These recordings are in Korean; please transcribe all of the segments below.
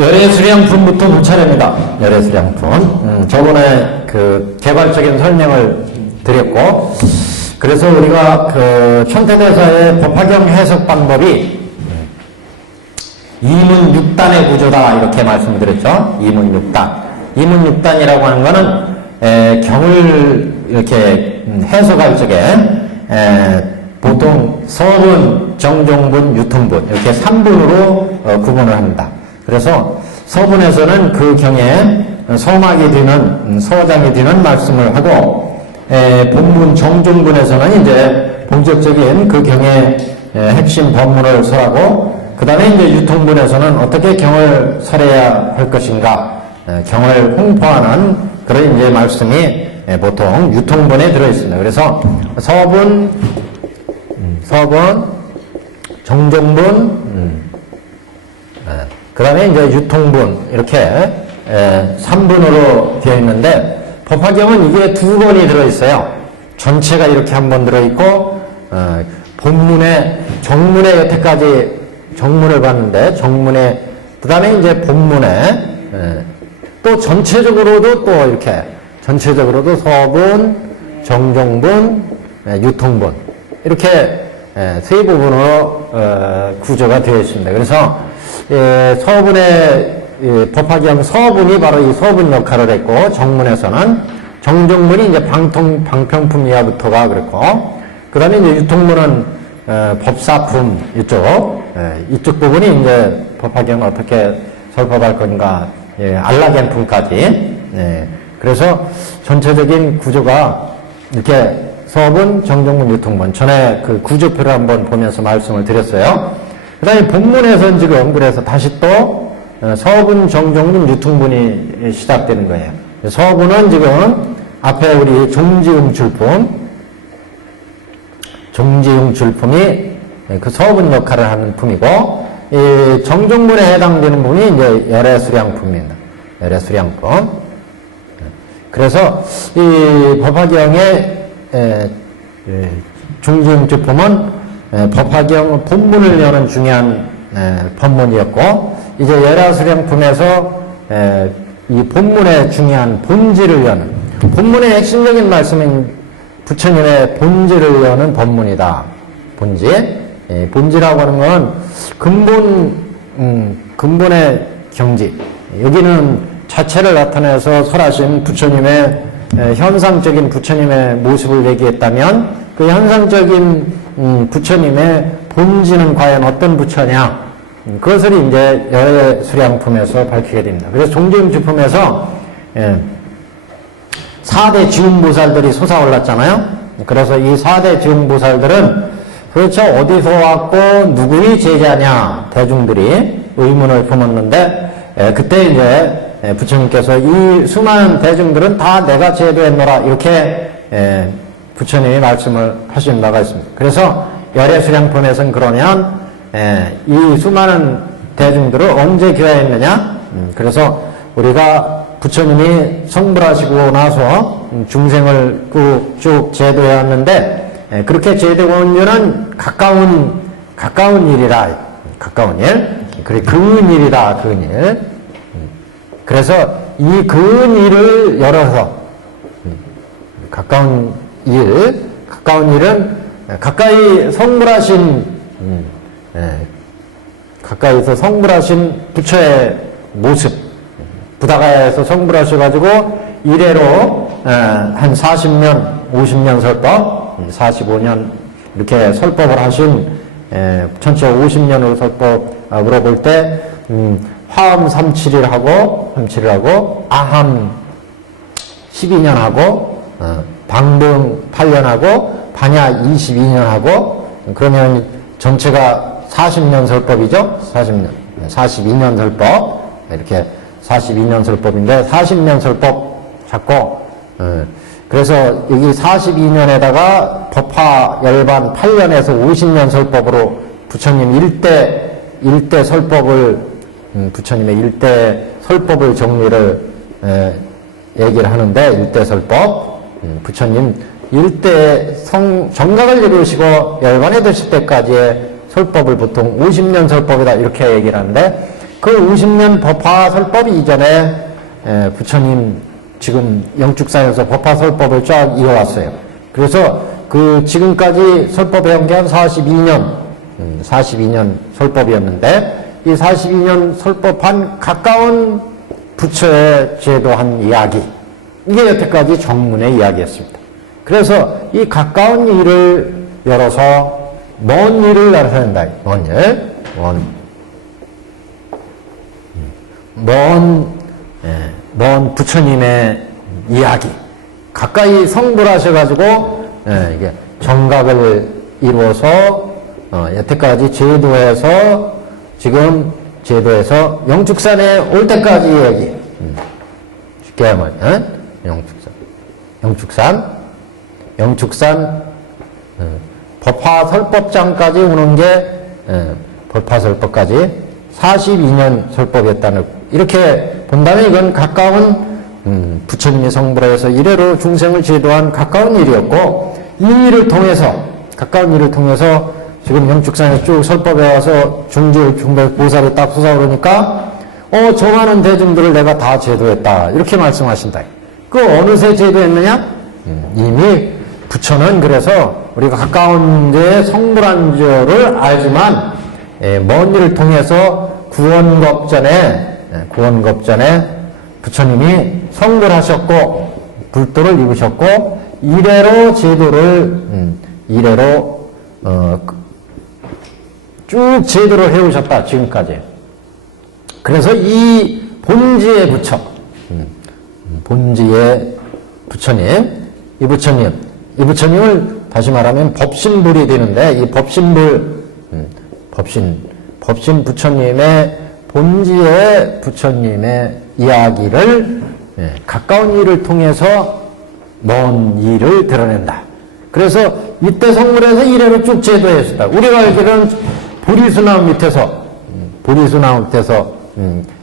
열애수량품부터 볼 차례입니다. 열애수량품. 저번에 그 개괄적인 설명을 드렸고, 그래서 우리가 그 현대대사의 법화경 해석 방법이 이문육단의 구조다 이렇게 말씀드렸죠. 이문육단. 이문육단이라고 하는 거는 경을 이렇게 해석할 적에 보통 서분, 정종분, 유통분 이렇게 3분으로 구분을 합니다. 그래서 서분에서는 그 경에 서막이 뒤는 서장이 뒤는 말씀을 하고 본문 정종분에서는 이제 본격적인 그 경의 핵심 법문을 설하고 그 다음에 이제 유통분에서는 어떻게 경을 설해야 할 것인가 경을 홍보하는 그런 이제 말씀이 보통 유통분에 들어 있습니다. 그래서 서분, 정종분, 그 다음에 이제 유통분, 이렇게 3분으로 되어 있는데, 법화경은 이게 2번이 들어있어요. 전체가 이렇게 한 번 들어있고, 본문에, 정문에 여태까지 정문을 봤는데, 정문에, 그 다음에 이제 본문에, 또 전체적으로도 또 이렇게, 전체적으로도 서분, 정종분, 유통분, 이렇게 세 부분으로 구조가 되어 있습니다. 그래서 서분의 법화경 서분이 바로 이 서분 역할을 했고 정문에서는 정종문이 이제 방평품 이하부터가 그렇고 그 다음에 이제 유통문은 법사품 이쪽 부분이 이제 법화경을 어떻게 설법할 건가 알라겐품까지 그래서 전체적인 구조가 이렇게 서분, 정종문, 유통문. 전에 그 구조표를 한번 보면서 말씀을 드렸어요. 그 다음에 본문에서는 지금 그래서 다시 또 서분, 정종문, 유통문이 시작되는 거예요. 서분은 지금 앞에 우리 종지용 줄품이 그 서분 역할을 하는 품이고, 이 정종문에 해당되는 부분이 이제 열애수량품입니다. 열애수량품. 그래서 이 법화경의 종지용주품은 법화경 본문을 여는 중요한 법문이었고 이제 열애수량품에서 이 본문의 중요한 본질을 여는 본문의 핵심적인 말씀인 부처님의 본질을 여는 법문이다. 본질이라고 하는 건 근본의 경지 여기는 자체를 나타내서 설하신 부처님의 현상적인 부처님의 모습을 얘기했다면 그 현상적인 부처님의 본질은 과연 어떤 부처냐 그것을 이제 열애수량품에서 밝히게 됩니다. 그래서 종지용주품에서 4대 지웅보살들이 솟아올랐잖아요. 그래서 이 4대 지웅보살들은 도대체 어디서 왔고 누구의 제자냐 대중들이 의문을 품었는데 그때 이제 부처님께서 이 수많은 대중들은 다 내가 제도했노라 이렇게 부처님이 말씀을 하신 바가 있습니다. 그래서 열애수량품에서는 그러면 이 수많은 대중들을 언제 교화했느냐 그래서 우리가 부처님이 성불하시고 나서 중생을 쭉 제도해왔는데 그렇게 제도한 일은 가까운 일이라 가까운 일 그래 근은 일이다 근은 일 그래서 이 근은 일을 열어서 가까운 일은 가까이 성불하신 가까이서 성불하신 부처의 모습 부다가야에서 성불하셔가지고 이래로 한 40년 50년 설법 45년 이렇게 설법을 하신 전체 50년으로 설법으로 볼 때 화엄 37일 하고 아함 12년 하고 방등 8년 하고 반야 22년 하고 그러면 전체가 40년 설법이죠. 42년 설법 이렇게 42년 설법인데 40년 설법 잡고 그래서 여기 42년에다가 법화 열반 8년에서 50년 설법으로 부처님 일대 설법을 부처님의 일대 설법을 정리를 얘기를 하는데 일대 설법 부처님 일대 정각을 이루시고 열반에 드실 때까지의 설법을 보통 50년 설법이다 이렇게 얘기를 하는데 그 50년 법화설법 이전에 부처님 지금 영축사에서 법화설법을 쫙 이어왔어요. 그래서 그 지금까지 설법해온 게 한 42년 설법이었는데 이 42년 설법한 가까운 부처의 제도한 이야기, 이게 여태까지 정문의 이야기였습니다. 그래서 이 가까운 일을 열어서 먼 일을 나타낸다. 먼 일, 먼 부처님의 이야기. 가까이 성불 하셔가지고, 이게 정각을 이루어서, 여태까지 제도에서, 지금 제도에서 영축산에 올 때까지 얘기. 쉽게 하면, 영축산, 법화설법장까지 오는 게, 법화설법까지 42년 설법이었다는, 이렇게 본다면 이건 가까운, 부처님이 성불해서 이래로 중생을 제도한 가까운 일이었고, 이 일을 통해서, 가까운 일을 통해서 지금 영축산에 쭉 설법에 와서 중질, 중백, 보살이 딱 솟아오르니까, 저 많은 대중들을 내가 다 제도했다. 이렇게 말씀하신다. 그 어느새 제도했느냐? 이미 부처는 그래서 우리가 가까운 데에 성불한 줄을 알지만, 먼 일을 통해서 구원겁전에 부처님이 성불하셨고, 불도를 입으셨고, 이래로 제도를, 쭉 제도를 해오셨다, 지금까지. 그래서 이 본지의 부처, 본지의 부처님, 이 부처님을 다시 말하면 법신불이 되는데, 이 법신 부처님의 본지의 부처님의 이야기를 가까운 일을 통해서 먼 일을 드러낸다. 그래서 이때 성불에서 이래로 쭉 제도했었다. 우리가 알기로는 보리수나무 밑에서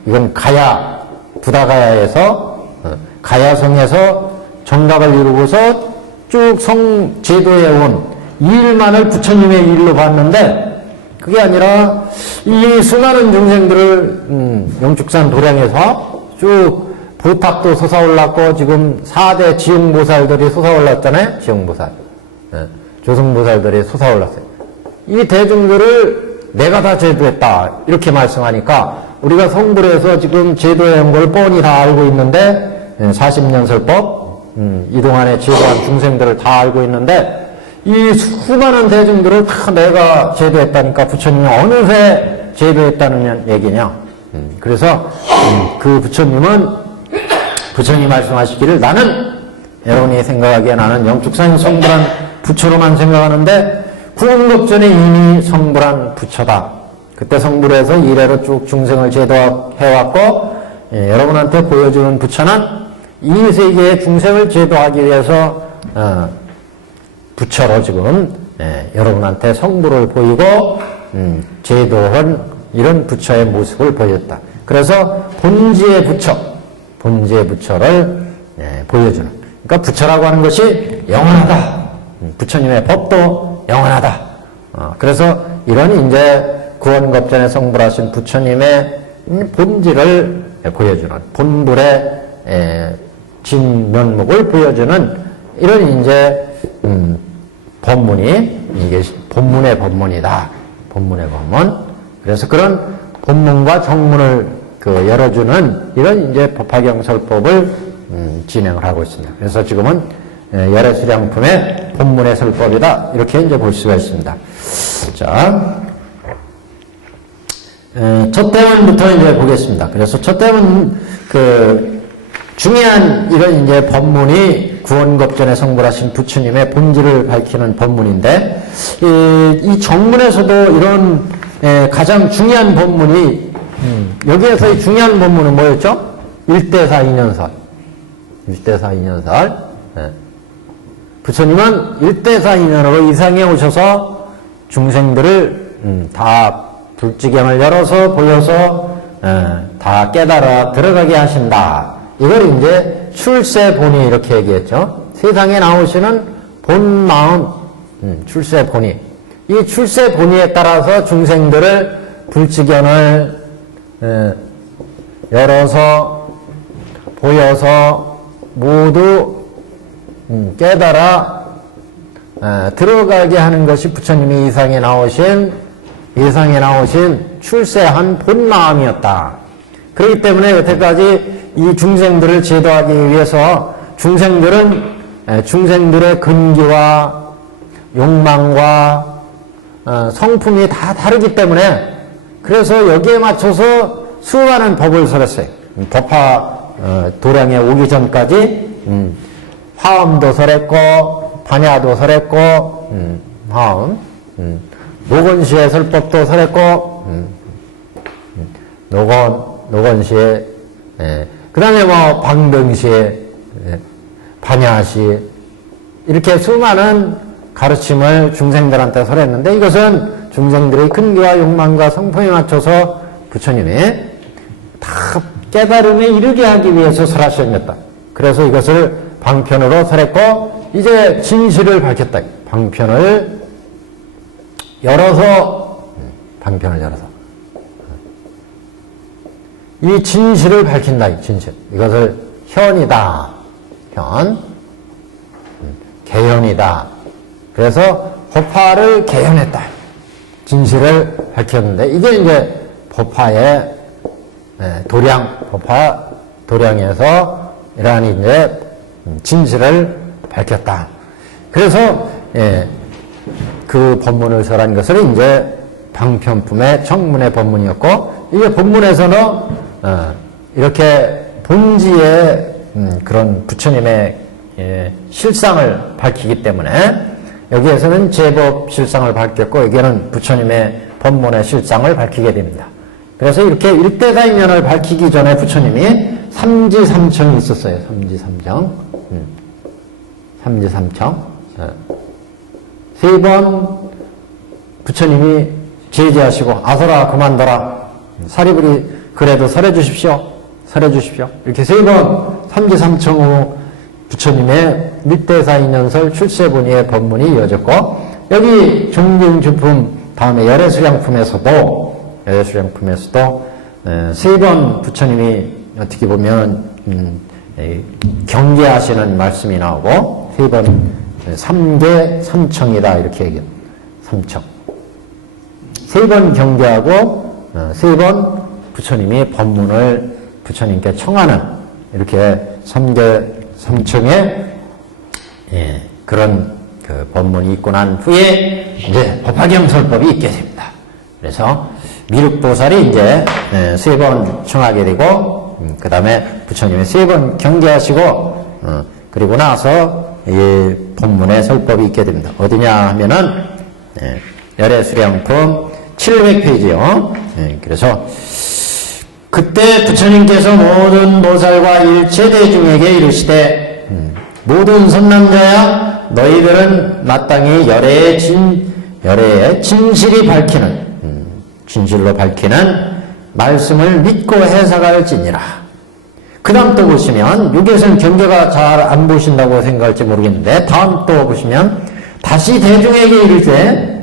이건 가야, 부다가야에서 가야성에서 정각을 이루고서 쭉 제도해 온 이 일만을 부처님의 일로 봤는데, 그게 아니라 이 수많은 중생들을 영축산 도량에서 쭉 보탁도 솟아올랐고, 지금 4대 지용보살들이 솟아올랐잖아요. 지용보살, 조승보살들이 솟아올랐어요. 이 대중들을 내가 다 제도했다 이렇게 말씀하니까, 우리가 성불해서 지금 제도해온 걸 뻔히 다 알고 있는데, 40년 설법, 이동안에 제도한 중생들을 다 알고 있는데, 이 수많은 대중들을 다 내가 제도했다니까 부처님이 어느새 제도했다는 얘기냐. 그래서 그 부처님이 말씀하시기를, 나는, 여러분이 생각하기에 나는 영축산 성불한 부처로만 생각하는데, 구원급전에 이미 성불한 부처다. 그때 성불해서 이래로 쭉 중생을 제도해왔고, 여러분한테 보여주는 부처는 이 세계의 중생을 제도하기 위해서 부처로 지금 여러분한테 성불을 보이고 제도한 이런 부처의 모습을 보였다. 그래서 본지의 부처를 보여주는. 그러니까 부처라고 하는 것이 영원하다. 부처님의 법도 영원하다. 그래서 이런 이제 구원겁전에 성불하신 부처님의 본질을 보여주는, 본불의 진면목을 보여주는 이런 이제 법문이, 이게 본문의 법문이다. 본문의 법문. 그래서 그런 본문과 정문을 열어주는 이런 이제 법화경설법을 진행을 하고 있습니다. 그래서 지금은 열애수량품의 본문의 설법이다. 이렇게 이제 볼 수가 있습니다. 자, 첫 대문부터 이제 보겠습니다. 그래서 첫 대문, 중요한 이런 이제 법문이 구원겁전에 성불하신 부처님의 본질을 밝히는 법문인데, 이 정문에서도 이런 가장 중요한 법문이, 여기에서의 중요한 법문은 뭐였죠? 1대사 2년설. 1대사 2년설. 부처님은 1대사 2년으로 이상에 오셔서 중생들을 다 불지경을 열어서 보여서 다 깨달아 들어가게 하신다. 이걸 이제 출세본이 이렇게 얘기했죠. 세상에 나오시는 본마음, 출세본이. 이 출세본의에 따라서 중생들을 불지경을 열어서 보여서 모두 깨달아 들어가게 하는 것이 부처님이 이 상에 나오신 출세한 본 마음이었다. 그렇기 때문에 여태까지 이 중생들을 제도하기 위해서 중생들의 근기와 욕망과 성품이 다 다르기 때문에 그래서 여기에 맞춰서 수많은 법을 설했어요. 법화 도량에 오기 전까지 화엄도 설했고 반야도 설했고 화엄 노건시의 설법도 설했고 노건시의 그 다음에 뭐 방병시의 반야시 이렇게 수많은 가르침을 중생들한테 설했는데 이것은 중생들의 근기와 욕망과 성품에 맞춰서 부처님이 다 깨달음에 이르게 하기 위해서 설하셨다. 그래서 이것을 방편으로 설했고 이제 진실을 밝혔다. 방편을 열어서 이 진실을 밝힌다. 이 진실. 이것을 현이다. 개현이다. 그래서 법화를 개현했다. 진실을 밝혔는데 이게 이제 법화의 법화 도량에서 이러한 이제 진실을 밝혔다. 그래서 그 법문을 설한 것을 이제 방편품의 정문의 법문이었고 이게 법문에서는 이렇게 본지의 그런 부처님의 실상을 밝히기 때문에 여기에서는 제법 실상을 밝혔고 여기에는 부처님의 법문의 실상을 밝히게 됩니다. 그래서 이렇게 일대사인연을 밝히기 전에 부처님이 삼지삼청이 있었어요. 삼지삼청. 세 번 부처님이 제지하시고 아서라 그만둬라. 사리불이 그래도 설해주십시오. 이렇게 세 번 삼지삼청으로 부처님의 밀대사인연설 출세본의의 법문이 이어졌고 여기 종균주품 다음에 열애수량품에서도 세 번 부처님이 어떻게 보면 경계하시는 말씀이 나오고 세 번 삼계 삼청이다 이렇게 얘기합니다. 삼청 세 번 경계하고 세 번 부처님이 법문을 부처님께 청하는 이렇게 삼계 삼청의 그런 그 법문이 있고 난 후에 이제 법화경설법이 있게 됩니다. 그래서 미륵보살이 이제 세 번 청하게 되고 그 다음에 부처님이 세 번 경계하시고 그리고 나서 이 법문의 설법이 있게 됩니다. 어디냐 하면은 열애수량품 700페이지요. 그래서 그때 부처님께서 모든 보살과 일체 대중에게 이르시되 모든 선남자야 너희들은 마땅히 열애의 진실이 밝히는 진실로 밝히는 말씀을 믿고 해석할지니라. 그 다음 또 보시면 여기에서는 경계가 잘 안 보신다고 생각할지 모르겠는데 다음 또 보시면 다시 대중에게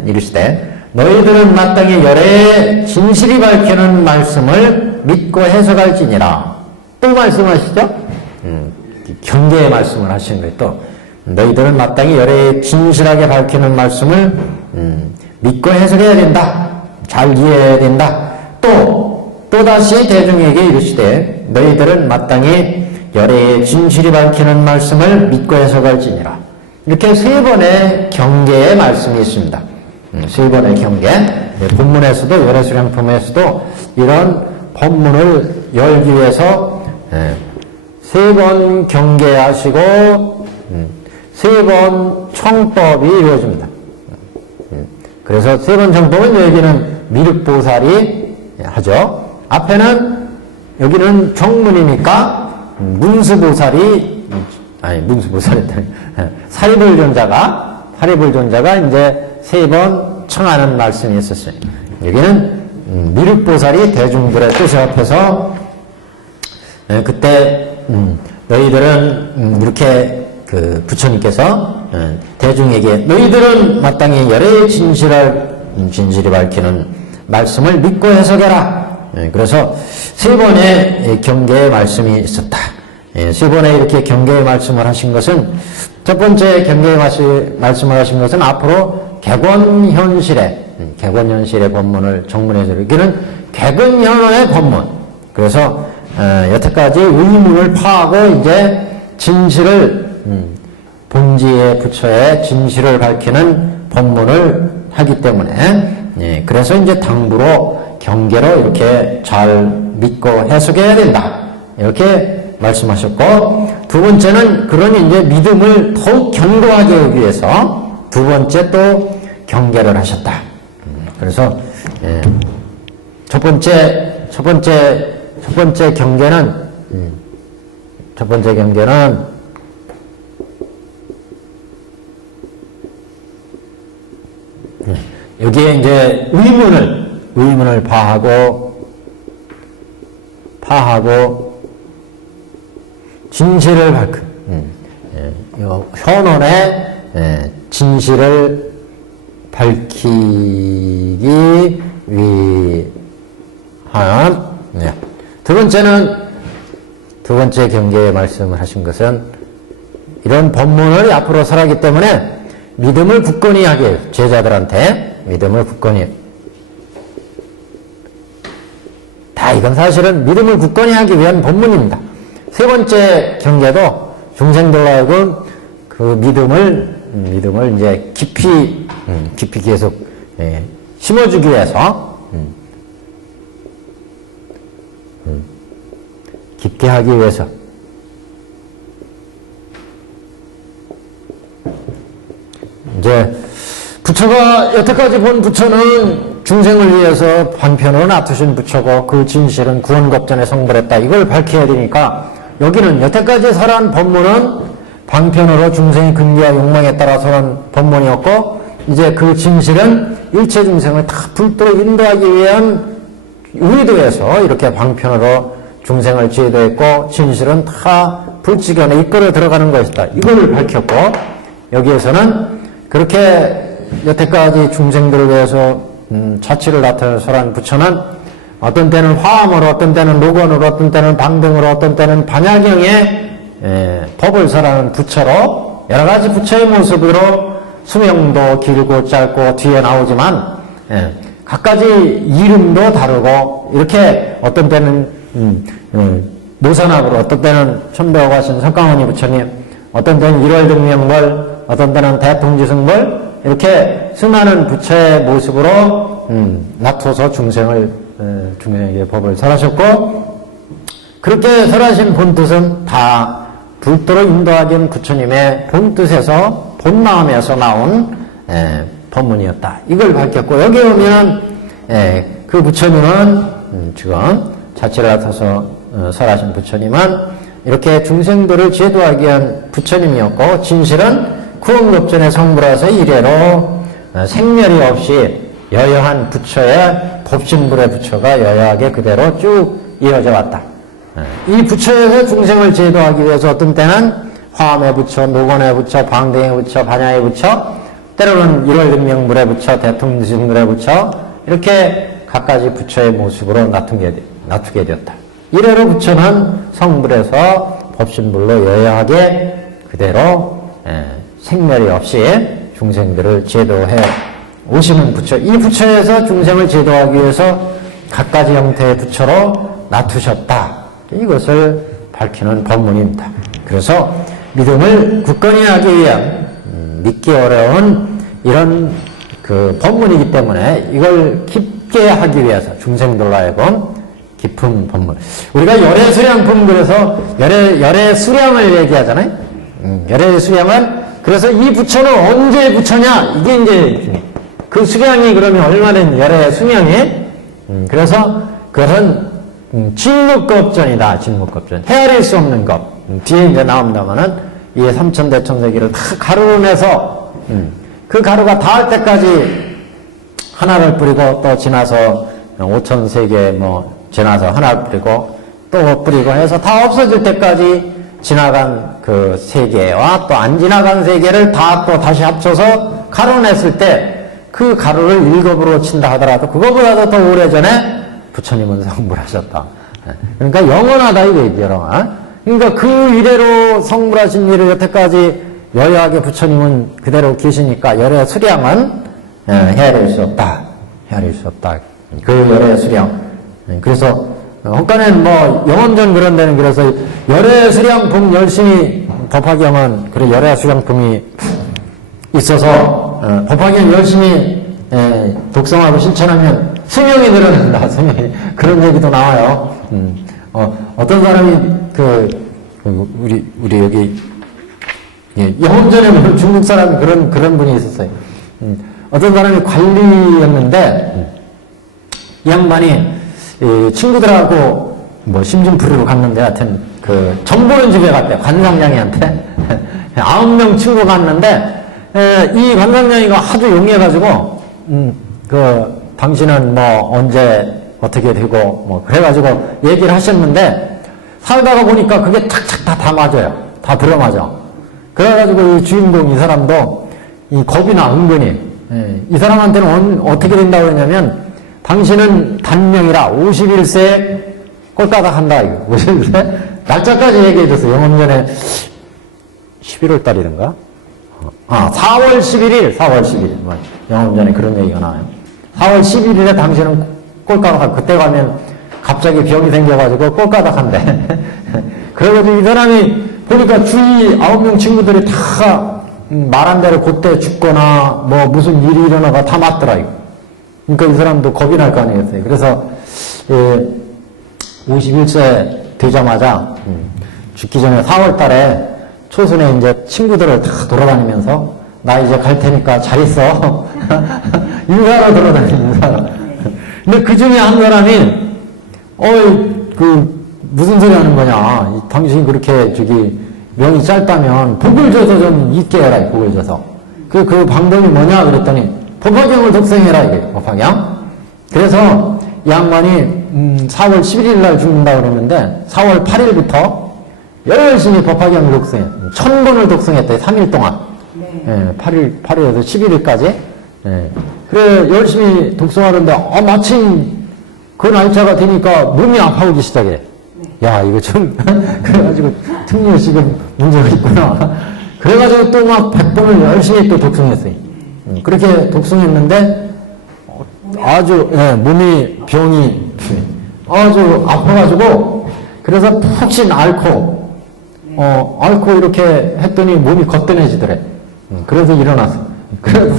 이르시되 너희들은 마땅히 열애의 진실이 밝히는 말씀을 믿고 해석할지니라. 또 말씀하시죠? 경계의 말씀을 하시는 거예요. 또 너희들은 마땅히 열애의 진실하게 밝히는 말씀을 믿고 해석해야 된다. 잘 이해해야 된다. 또다시 대중에게 이르시되 너희들은 마땅히 열애의 진실이 밝히는 말씀을 믿고 해석할지니라. 이렇게 세 번의 경계의 말씀이 있습니다. 세 번의 경계. 본문에서도 열애수량품에서도 이런 법문을 열기 위해서 세 번 경계하시고 세 번 청법이 이루어집니다. 그래서 세 번 청법은 여기는 미륵보살이 하죠. 앞에는 여기는 정문이니까 사리불존자가 이제 세 번 청하는 말씀이 있었어요. 여기는 미륵보살이 대중들의 뜻을 앞에서 그때 너희들은 이렇게 그 부처님께서 대중에게 너희들은 마땅히 열애의 진실이 밝히는 말씀을 믿고 해석해라. 그래서 세 번의 경계의 말씀이 있었다. 세 번에 이렇게 경계의 말씀을 하신 것은, 첫 번째 경계의 말씀을 하신 것은 앞으로 객원현실의 법문을 정문에서 이렇게는 객원현의 법문. 그래서 여태까지 의문을 파하고 이제 진실을 본지의 부처의 진실을 밝히는 법문을 하기 때문에, 그래서 이제 당부로 경계로 이렇게 잘 믿고 해석해야 된다. 이렇게 말씀하셨고, 두 번째는 그런 이제 믿음을 더욱 견고하게 하기 위해서 두 번째 또 경계를 하셨다. 그래서 첫 번째 경계는 여기에 이제 의문을 파하고 진실을 밝힌 현원의 진실을 밝히기 위한 두 번째 경계에 말씀을 하신 것은 이런 법문을 앞으로 설하기 때문에 믿음을 굳건히 하게 해요. 제자들한테 믿음을 굳건히. 다 이건 사실은 믿음을 굳건히 하기 위한 법문입니다. 세 번째 경계도 중생들로 하여금 그 믿음을 이제 깊이 계속 심어주기 위해서 깊게 하기 위해서 이제 부처가 여태까지 본 부처는 중생을 위해서 방편으로 놔두신 부처고 그 진실은 구원겁전에 성불했다. 이걸 밝혀야 되니까 여기는 여태까지 설한 법문은 방편으로 중생의 근기와 욕망에 따라 설한 법문이었고 이제 그 진실은 일체 중생을 다 불도로 인도하기 위한 의도에서 이렇게 방편으로 중생을 지도했고 진실은 다 불지견에 이끌어 들어가는 것이다. 이걸 밝혔고 여기에서는 그렇게 여태까지 중생들을 위해서 자치를 나타내서란 부처는 어떤 때는 화엄으로, 어떤 때는 노건으로, 어떤 때는 방등으로, 어떤 때는 반야경의 법을 설하는 부처로 여러 가지 부처의 모습으로 수명도 길고 짧고 뒤에 나오지만 각가지 이름도 다르고 이렇게 어떤 때는 노선악으로, 어떤 때는 천배하고 하신 석가모니 부처님, 어떤 때는 일월등명벌, 어떤 때는 대통지승벌 이렇게 수많은 부처의 모습으로 놔둬서 중생에게 법을 설하셨고 그렇게 설하신 본뜻은 다 불도로 인도하기는 부처님의 본뜻에서 본마음에서 나온 법문이었다. 이걸 밝혔고 여기 오면 그 부처님은 지금 자치를 맡아서 설하신 부처님은 이렇게 중생들을 제도하기 위한 부처님이었고 진실은 구원급전의 성불에서 이래로 생멸이 없이 여여한 부처의 법신불의 부처가 여여하게 그대로 쭉 이어져 왔다. 이 부처에서 중생을 제도하기 위해서 어떤 때는 화엄의 부처, 노건의 부처, 방등의 부처, 반야의 부처, 때로는 일월등명불의 부처, 대통지승불의 부처 이렇게 각가지 부처의 모습으로 놔두게 되었다. 이래로 부처는 성불에서 법신불로 여여하게 그대로 생멸이 없이 중생들을 제도해 오시는 부처. 이 부처에서 중생을 제도하기 위해서 각가지 형태의 부처로 놔두셨다. 이것을 밝히는 법문입니다. 그래서 믿음을 굳건히 하기 위한 믿기 어려운 이런 그 법문이기 때문에 이걸 깊게 하기 위해서 중생들로 하여금 깊은 법문. 우리가 열애수량품 그래서 열애수량을 얘기하잖아요. 열애수량은 그래서 이 부처는 언제 부처냐 이게 이제 그 수량이 그러면 얼마 된 열애수량이 그래서 그것은 진묵겁전이다. 진묵겁전. 헤아릴 수 없는 것. 뒤에 이제 나옵니다만은 이 삼천대천세기를 다 가루로 내서 그 가루가 닿을 때까지 하나를 뿌리고 또 지나서 5천세계 뭐 지나서 하나 뿌리고 또 뿌리고 해서 다 없어질 때까지 지나간 그 세계와 또 안 지나간 세계를 다 또 다시 합쳐서 가루 냈을 때 그 가루를 1급으로 친다 하더라도 그거보다도 더 오래전에 부처님은 성불하셨다. 그러니까 영원하다 이거 얘기하라. 그러니까 그 이래로 성불하신 일을 여태까지 여야하게 부처님은 그대로 계시니까 열의 수량은 헤아릴 수 없다. 헤아릴 수 없다. 그 열의 수량. 그래서 혹간엔 뭐 영원전 그런 데는 그래서 열의 수량품 열심히 법화경은 그래 열의 수량품이 있어서 법화경 열심히 독성하고 실천하면 수명이 늘어난다. 수명이 그런 얘기도 나와요. 어떤 사람이 우리 여기 영원전에 중국 사람 그런 분이 있었어요. 어떤 사람이 관리였는데 이 양반이 친구들하고 뭐 심심풀이로 갔는데 하여튼 그 정보는 집에 갔대. 관상냥이한테 9명 친구가 갔는데 이 관상냥이가 하도 용해가지고 당신은 뭐 언제 어떻게 되고 뭐 그래가지고 얘기를 하셨는데 살다가 보니까 그게 탁탁 다 맞아요. 다 들어맞아. 그래가지고 이 주인공 이 사람도 이 겁이 나 은근히 이 사람한테는 어떻게 된다고 했냐면 당신은 단명이라 51세에 꼴가닥 한다 이거 51세 날짜까지 얘기해줬어. 영업년에 11월 달이던가 4월 11일 영업전에 그런 얘기가 나와요. 4월 11일에 당신은 꼴가닥 그때 가면 갑자기 병이 생겨가지고 꼴가닥 한대. 그래가지고 이 사람이 보니까 주위 9명 친구들이 다 말한 대로 그때 죽거나 뭐 무슨 일이 일어나가 다 맞더라 이거. 그러니까 이 사람도 겁이 날 거 아니겠어요. 그래서 51세 되자마자 죽기 전에 4월 달에 초순에 이제 친구들을 다 돌아다니면서 나 이제 갈 테니까 잘 있어. 인사로 돌아다니는 인사로. 근데 그 중에 한 사람이 무슨 소리 하는 거냐. 당신이 그렇게 명이 짧다면 복을 줘서 좀 있게 해라, 복을 줘서. 그 방법이 뭐냐 그랬더니 법화경을 독성해라, 이게 법화경. 그래서 이 양반이 4월 11일 날 죽는다고 그랬는데 4월 8일부터 열심히 법화경을 독성해. 1000권을 독성했대, 3일 동안. 네. 8일에서 11일까지. 네. 그래, 열심히 독성하는데, 마침 그 날짜가 되니까 몸이 아파오기 시작해. 네. 야, 이거 좀, 그래가지고, 특류 지금 문제가 있구나. 그래가지고 또 막 100번을 열심히 또 독성했어요. 그렇게 독성했는데, 아주, 병이 아주 아파가지고, 그래서 푹신 앓고, 앓고 이렇게 했더니 몸이 거뜬해지더래. 그래서 일어났어. 그래서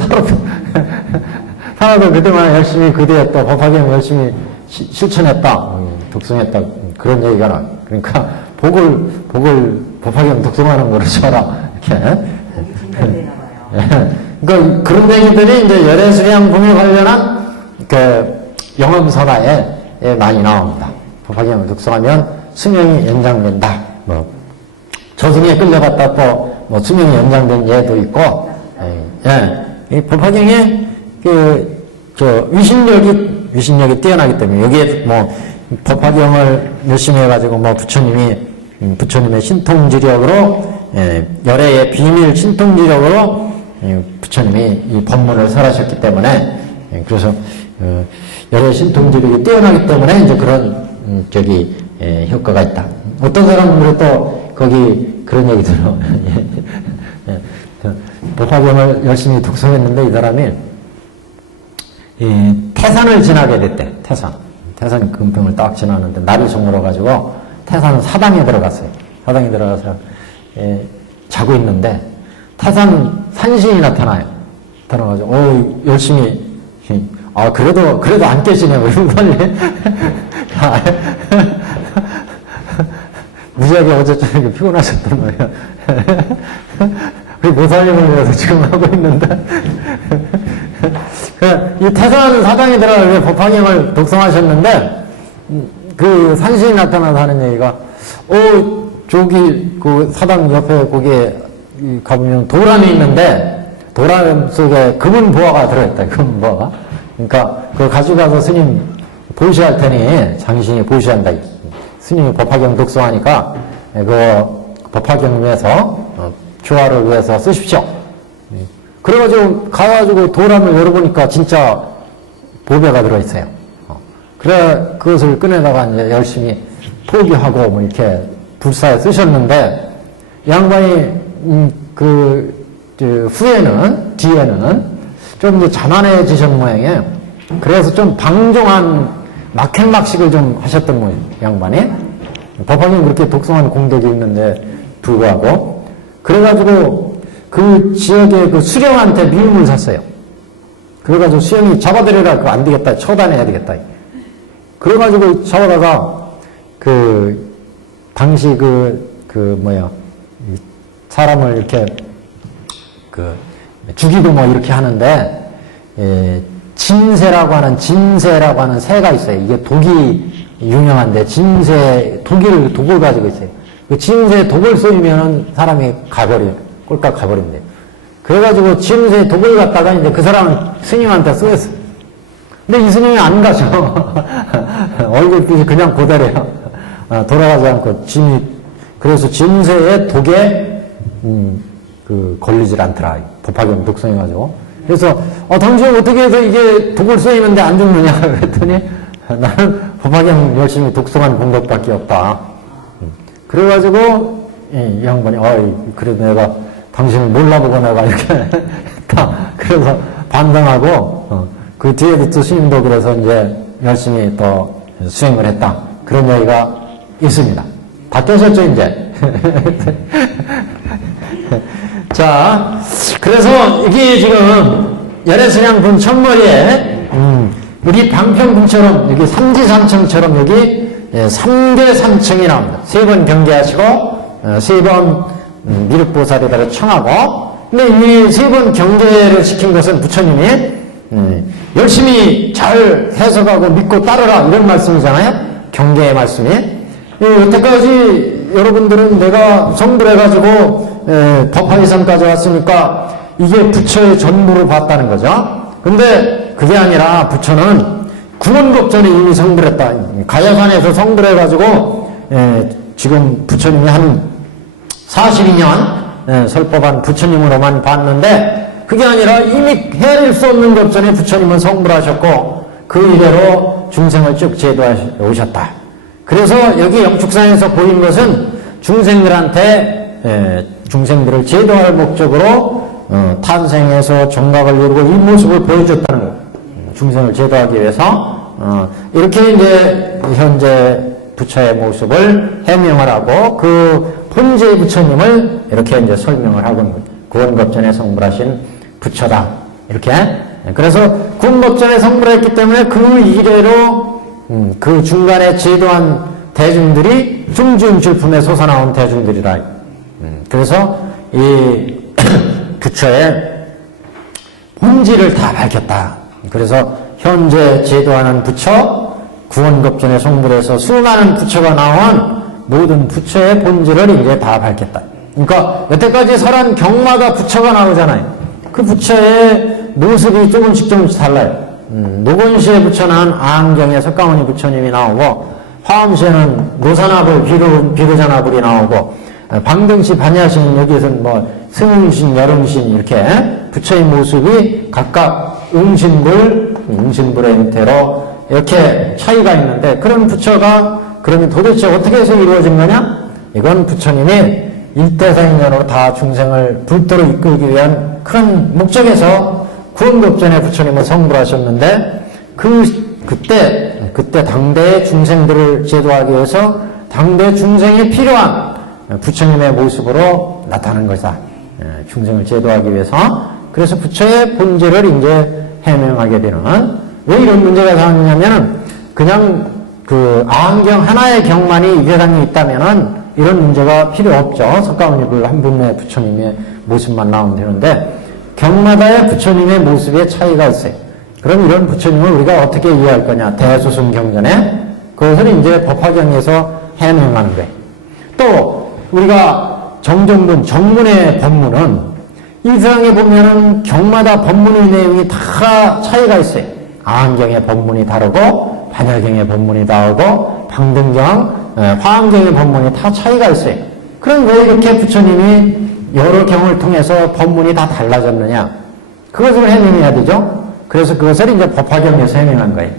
살아도 그때만 열심히 그대에 또 법화경 열심히 실천했다. 독성했다. 그런 얘기가 나. 그러니까 복을 법화경 독성하는 거로 쳐라. 이렇게. 그러니까 그런 얘기들이 이제 열애수량품에 관련한 영엄설화에 많이 나옵니다. 법화경을 독성하면 수명이 연장된다. 저승에 끌려갔다 또 수명이 연장된 예도 있고, 이 법화경에 위신력이 뛰어나기 때문에 여기에 법화경을 열심히 해가지고 부처님의 신통지력으로 열애의 비밀 신통지력으로 부처님이 이 법문을 설하셨기 때문에 그래서 열애 신통지력이 뛰어나기 때문에 이제 그런 효과가 있다. 어떤 사람은 또 거기 그런 얘기 들어. 법화경을 열심히 독성했는데 이 사람이 태산을 지나게 됐대. 태산 금평을 딱 지나는데 날이 저물어가지고 태산 사당에 들어갔어요. 사당에 들어가서 자고 있는데 태산 산신이 나타나요. 나타나가지고 열심히 그래도 안 깨지네. 빨리 무지하게 어제 저녁에 피곤하셨단 말이야. 우리 모사님을 위해서 지금 하고 있는데. 이 태산 사당에 들어가 법화경을 독성하셨는데, 그 산신이 나타나서 하는 얘기가, 저기 그 사당 옆에 거기에 가보면 도람이 있는데, 도람 속에 금은 보화가 들어있다, 금은 보화가. 그러니까 그걸 가져가서 스님 보시할 테니, 장신이 보시한다. 스님이 법화경 독성하니까 그 법화경 위해서 조화를 위해서 쓰십시오. 그래가지고 가가지고 도람을 열어보니까 진짜 보배가 들어있어요. 그래, 그것을 꺼내다가 이제 열심히 포기하고 뭐 이렇게 불사에 쓰셨는데, 양반이, 뒤에는 좀 이제 자만해지신 모양이에요. 그래서 좀 방종한 막행막식을 좀 하셨던 모양, 양반이. 법화경 그렇게 독성한 공덕이 있는데 불구하고. 그래가지고 그 지역의 그 수령한테 미움을 샀어요. 그래가지고 수령이 잡아들여라, 그거 안 되겠다, 처단해야 되겠다. 그래가지고 잡아다가 당시 사람을 이렇게 죽이고 뭐 이렇게 하는데, 진세라고 하는 새가 있어요. 이게 독이 유명한데, 독을 가지고 있어요. 그 진세 독을 쏘이면은 사람이 꼴깍 가버린대요. 그래가지고 진세 독을 갖다가 이제 그 사람은 스님한테 쏘였어요. 근데 이 스님이 안 가죠. 얼굴빛이 그냥 그대로요. 돌아가지 않고 그래서 진세의 독에, 걸리질 않더라. 법화경 독성해가지고. 그래서, 당신 어떻게 해서 이게 독을 쏘이는데 안 죽느냐? 그랬더니, 나는 법화경 열심히 독성한 공덕밖에 없다. 그래가지고, 이 양반이, 그래도 내가 당신을 몰라보고 내가 이렇게 했다. 그래서 반성하고, 그 뒤에도 또 스님도 그래서 이제 열심히 또 수행을 했다. 그런 얘기가 있습니다. 다 깨셨죠, 이제? 자, 그래서 이게 지금 열애선양분 첫머리에 우리 방평군처럼 여기 삼지삼청처럼 여기 3대 삼청이 나옵니다. 3번 경계하시고 3번 미륵보살에다가 청하고, 근데 이 3번 경계를 시킨 것은 부처님이 열심히 잘 해석하고 믿고 따르라 이런 말씀이잖아요. 경계의 말씀이. 여태까지 여러분들은 내가 성불 해가지고 법화의상까지 왔으니까 이게 부처의 전부를 봤다는 거죠. 근데 그게 아니라 부처는 구원급 전에 이미 성불했다. 가야산에서 성불해가지고 지금 부처님이 한 42년 설법한 부처님으로만 봤는데, 그게 아니라 이미 헤아릴 수 없는 것 전에 부처님은 성불하셨고 그 이래로 중생을 쭉 제도해 오셨다. 그래서 여기 영축산에서 보인 것은 중생들을 제도할 목적으로 탄생해서 정각을 이루고 이 모습을 보여줬다는 거예요. 중생을 제도하기 위해서 이렇게 이제 현재 부처의 모습을 해명을 하고 그 본제 부처님을 이렇게 이제 설명을 하고 있는 거예요. 구원급전에 성불하신 부처다. 이렇게. 그래서 구원급전에 성불했기 때문에 그 이래로 그 중간에 제도한 대중들이 중주임실품에 솟아나온 대중들이라. 그래서 이 부처의 본질을 다 밝혔다. 그래서 현재 제도하는 부처, 구원급전에 성불해서 수많은 부처가 나온 모든 부처의 본질을 이제 다 밝혔다. 그러니까 여태까지 설한 경마다 부처가 나오잖아요. 그 부처의 모습이 조금씩 달라요. 노건시의 부처는 아항경에 석가모니 부처님이 나오고, 화엄시에는 노산화불, 비로자나불이 나오고, 방등시, 반야신, 여기에서는 뭐 승신, 여름신 이렇게 부처의 모습이 각각 응신불의 형태로 이렇게 차이가 있는데, 그런 부처가 그러면 도대체 어떻게 해서 이루어진 거냐? 이건 부처님이 일대사인연으로 다 중생을 불도로 이끌기 위한 큰 목적에서 구원급전에 부처님은 성불하셨는데, 그때 당대의 중생들을 제도하기 위해서 당대 중생에 필요한 부처님의 모습으로 나타난 것이다. 중생을 제도하기 위해서. 그래서 부처의 본질을 이제 해명하게 되는, 왜 이런 문제가 생기냐면은 그냥 그 아항경 하나의 경만이 위배당이 있다면은 이런 문제가 필요 없죠. 석가모니 한 분의 부처님의 모습만 나오면 되는데, 경마다의 부처님의 모습에 차이가 있어요. 그럼 이런 부처님을 우리가 어떻게 이해할 거냐? 대수승 경전에 그것을 이제 법화경에서 해명하는 거예요. 또 우리가 정문의 법문은 이 세상에 보면은 경마다 법문의 내용이 다 차이가 있어요. 아항경의 법문이 다르고, 반야경의 법문이 다르고, 방등경, 화엄경의 법문이 다 차이가 있어요. 그럼 왜 이렇게 부처님이 여러 경을 통해서 법문이 다 달라졌느냐? 그것을 해명해야 되죠. 그래서 그것을 이제 법화경에서 해명한 거예요.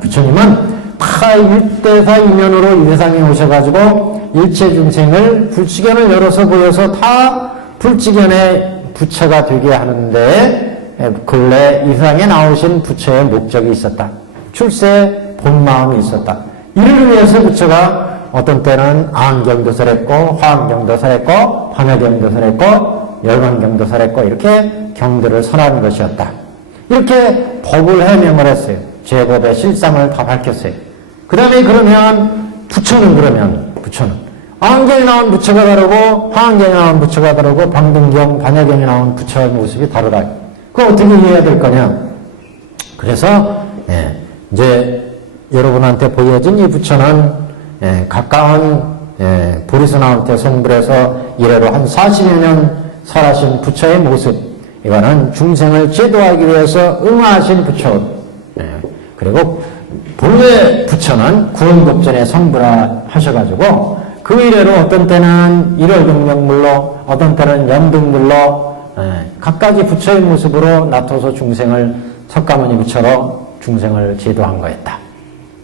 부처님은 다 일대사 이면으로 이 세상에 오셔가지고 일체 중생을 불치견을 열어서 보여서 다 불치견의 부처가 되게 하는데 근래 이 세상에 나오신 부처의 목적이 있었다. 출세 본마음이 있었다. 이를 위해서 부처가 어떤 때는 안경도 설했고 화엄경도 설했고 반야경도 설했고 열반경도 설했고 이렇게 경들을 설하는 것이었다. 이렇게 법을 해명을 했어요. 제법의 실상을 다 밝혔어요. 그 다음에 그러면 부처는 안경에 나온 부처가 다르고 화엄경에 나온 부처가 다르고 방등경, 반야경에 나온 부처의 모습이 다르다. 그거 어떻게 이해해야 될 거냐? 그래서 이제 여러분한테 보여진 이 부처는 가까운 보리스나한테 성불해서 이래로 한 40여 년 설하신 부처의 모습, 이거는 중생을 제도하기 위해서 응하신 부처. 그리고 본래 부처는 구원법전에 성불하셔가지고 그 이래로 어떤 때는 일월등명물로 어떤 때는 연등물로 각가지 부처의 모습으로 나타서 중생을 석가모니 부처로 중생을 제도한 거였다.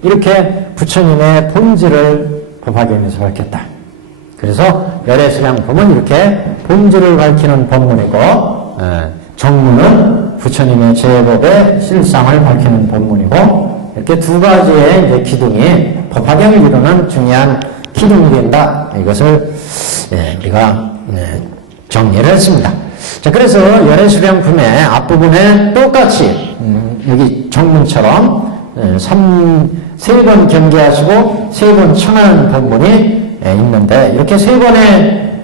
이렇게 부처님의 본질을 법화경에서 밝혔다. 그래서 열애수량품은 이렇게 본질을 밝히는 법문이고 정문은 부처님의 제법의 실상을 밝히는 법문이고 이렇게 두 가지의 이제 기둥이 법화경을 이루는 중요한 기둥이 된다. 이것을 우리가 정리를 했습니다. 자, 그래서 열애수량품의 앞부분에 똑같이 여기 정문처럼 세 번 경계하시고 세 번 청하는 법문이 있는데 이렇게 세 번의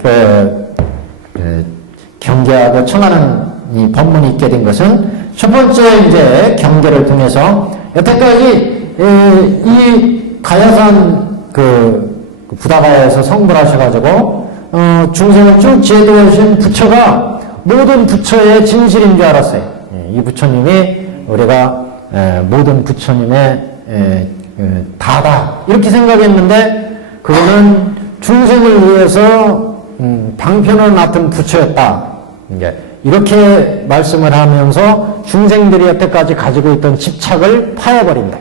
경계하고 청하는 이 법문이 있게 된 것은 첫 번째 이제 경계를 통해서 여태까지 이 가야산 부다가야에서 성불하셔가지고 중생을 쭉 제도하신 부처가 모든 부처의 진실인 줄 알았어요. 이 부처님이 우리가 모든 부처님의 다다 이렇게 생각했는데 그거는 중생을 위해서 방편을 맡은 부처였다. 이렇게 말씀을 하면서 중생들이 여태까지 가지고 있던 집착을 파해버린다.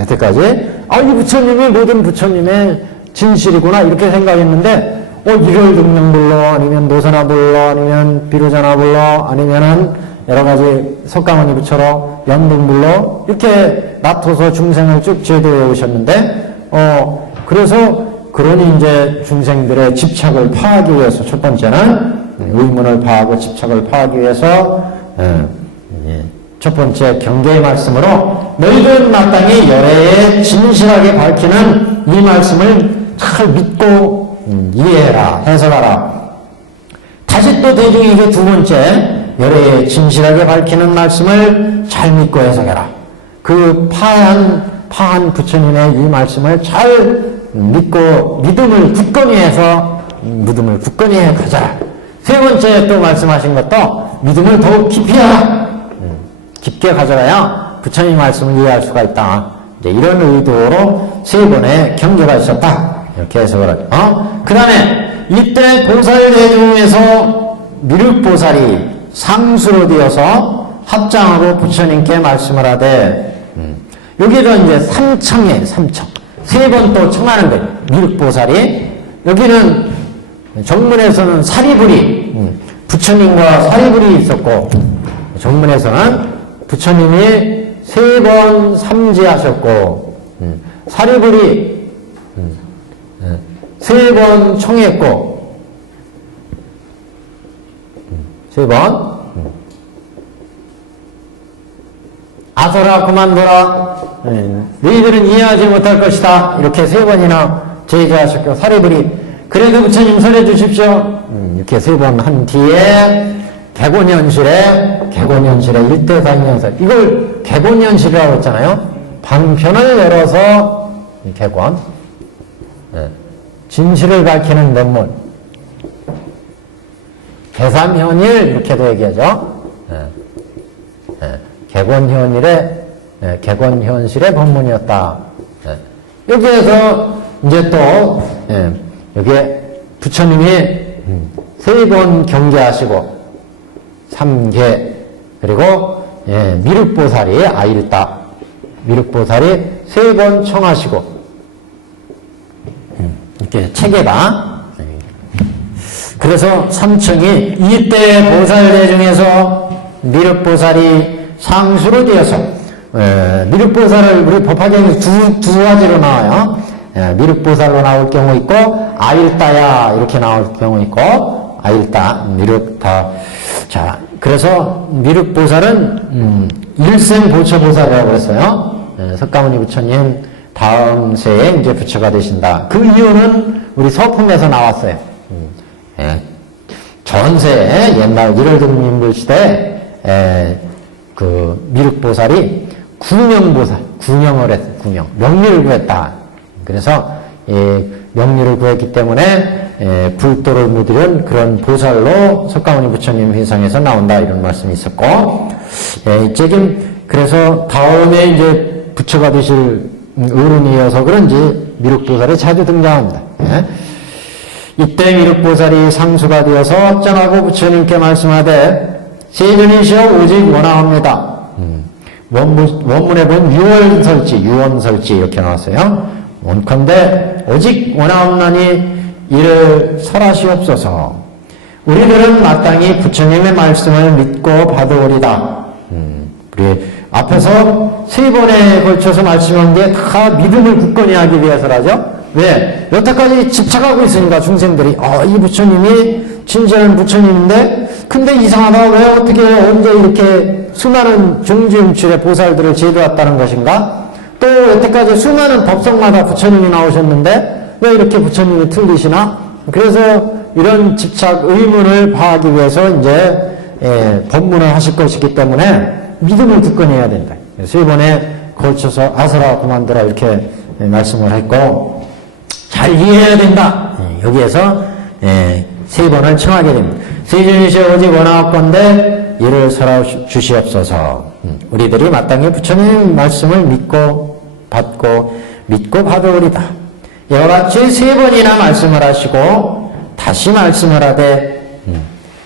여태까지 이 부처님이 모든 부처님의 진실이구나 이렇게 생각했는데 일월등명불로 아니면 노선화불로 아니면 비로자나불로 아니면은 여러가지 석가모니 부처로 연등불로 이렇게 놔둬서 중생을 쭉 제도해 오셨는데 그래서 그러니 이제 중생들의 집착을 파하기 위해서 첫 번째는 의문을 파하고 집착을 파하기 위해서 첫 번째 경계의 말씀으로 너희들 마땅히 열애에 진실하게 밝히는 이 말씀을 잘 믿고 이해해라, 해석하라. 다시 또 대중에게 두 번째 열애에 진실하게 밝히는 말씀을 잘 믿고 해석해라. 그 파한 부처님의 이 말씀을 잘 믿고 믿음을 굳건히 해서 믿음을 굳건히 해 가져라. 세 번째 또 말씀하신 것도 믿음을 더욱 깊이 하라. 깊게 가져가야 부처님 말씀을 이해할 수가 있다. 이제 이런 의도로 세 번의 경계가 있었다. 이렇게 해석을 하죠. 그 다음에 이때 보살대중에서 미륵보살이 상수로 되어서 합장하고 부처님께 말씀을 하되 여기도 이제 삼청이에요. 삼청. 세 번 또 청하는 거예요. 미륵보살이. 여기는 정문에서는 사리불이 부처님과 사리불이 있었고 정문에서는 부처님이 세 번 삼지하셨고 사리불이 세 번 청했고 세 번 아서라 그만둬라 너희들은 이해하지 못할 것이다 이렇게 세 번이나 제지하셨고 사리불이 그래도 부처님 설해 주십시오 이렇게 세 번 한 뒤에 개곤현실에 일대사인연설 이걸 개곤현실이라고 했잖아요. 방편을 열어서 개곤 진실을 밝히는 법문 개삼현일 이렇게도 얘기하죠. 개곤현실의 법문이었다. 여기에서 이제 또 여기에 부처님이 세 번 경계하시고 삼계 그리고 미륵보살이 아일다 미륵보살이 3번 청하시고, 이렇게 체계가. 그래서 삼청이 이때 보살대 중에서 미륵보살이 상수로 되어서, 미륵보살을 우리 법화경에서 두 가지로 나와요. 미륵보살로 나올 경우 있고, 아일다야, 이렇게 나올 경우 있고, 아일다, 미륵다. 자, 그래서 미륵보살은, 일생보처보살이라고 했어요. 석가모니 부처님 다음 세에 이제 부처가 되신다. 그 이유는 우리 서품에서 나왔어요. 전세에 옛날 일월등민불 시대에 그 미륵보살이 구명보살, 구명을 했어요. 구명. 명리를 구했다. 그래서 명리를 구했기 때문에 불도를 묻으려는 그런 보살로 석가모니 부처님 회상에서 나온다. 이런 말씀이 있었고, 지금 그래서 다음에 이제 부처가 되실 어른이어서 그런지 미륵보살이 자주 등장합니다. 이때 미륵보살이 상수가 되어서 어쩌라고 부처님께 말씀하되 세존이시여 오직 원하옵니다. 원문에 보면 유언설지 이렇게 나왔어요. 원컨대 오직 원하옵나니 이를 설하시옵소서. 우리들은 마땅히 부처님의 말씀을 믿고 받으오리다. 우리 앞에서 3번에 걸쳐서 말씀한 게 다 믿음을 굳건히 하기 위해서라죠. 왜? 여태까지 집착하고 있으니까 중생들이 이 부처님이 진실한 부처님인데 근데 이상하다. 왜 어떻게 언제 이렇게 수많은 종지음출의 보살들을 제도했다는 것인가? 또 여태까지 수많은 법성마다 부처님이 나오셨는데 왜 이렇게 부처님이 틀리시나? 그래서 이런 집착 의문을 파하기 위해서 이제 법문을 하실 것이기 때문에 믿음을 굳건히 해야 된다. 3번에 걸쳐서 아서라 그만두라 이렇게 말씀을 했고 잘 이해해야 된다. 여기에서 3번을 청하게 됩니다. 세존이시여 오직 원하옵건대 이를 설하 주시옵소서. 우리들이 마땅히 부처님 말씀을 믿고 받으오리다. 이와 같이 3번이나 말씀을 하시고 다시 말씀을 하되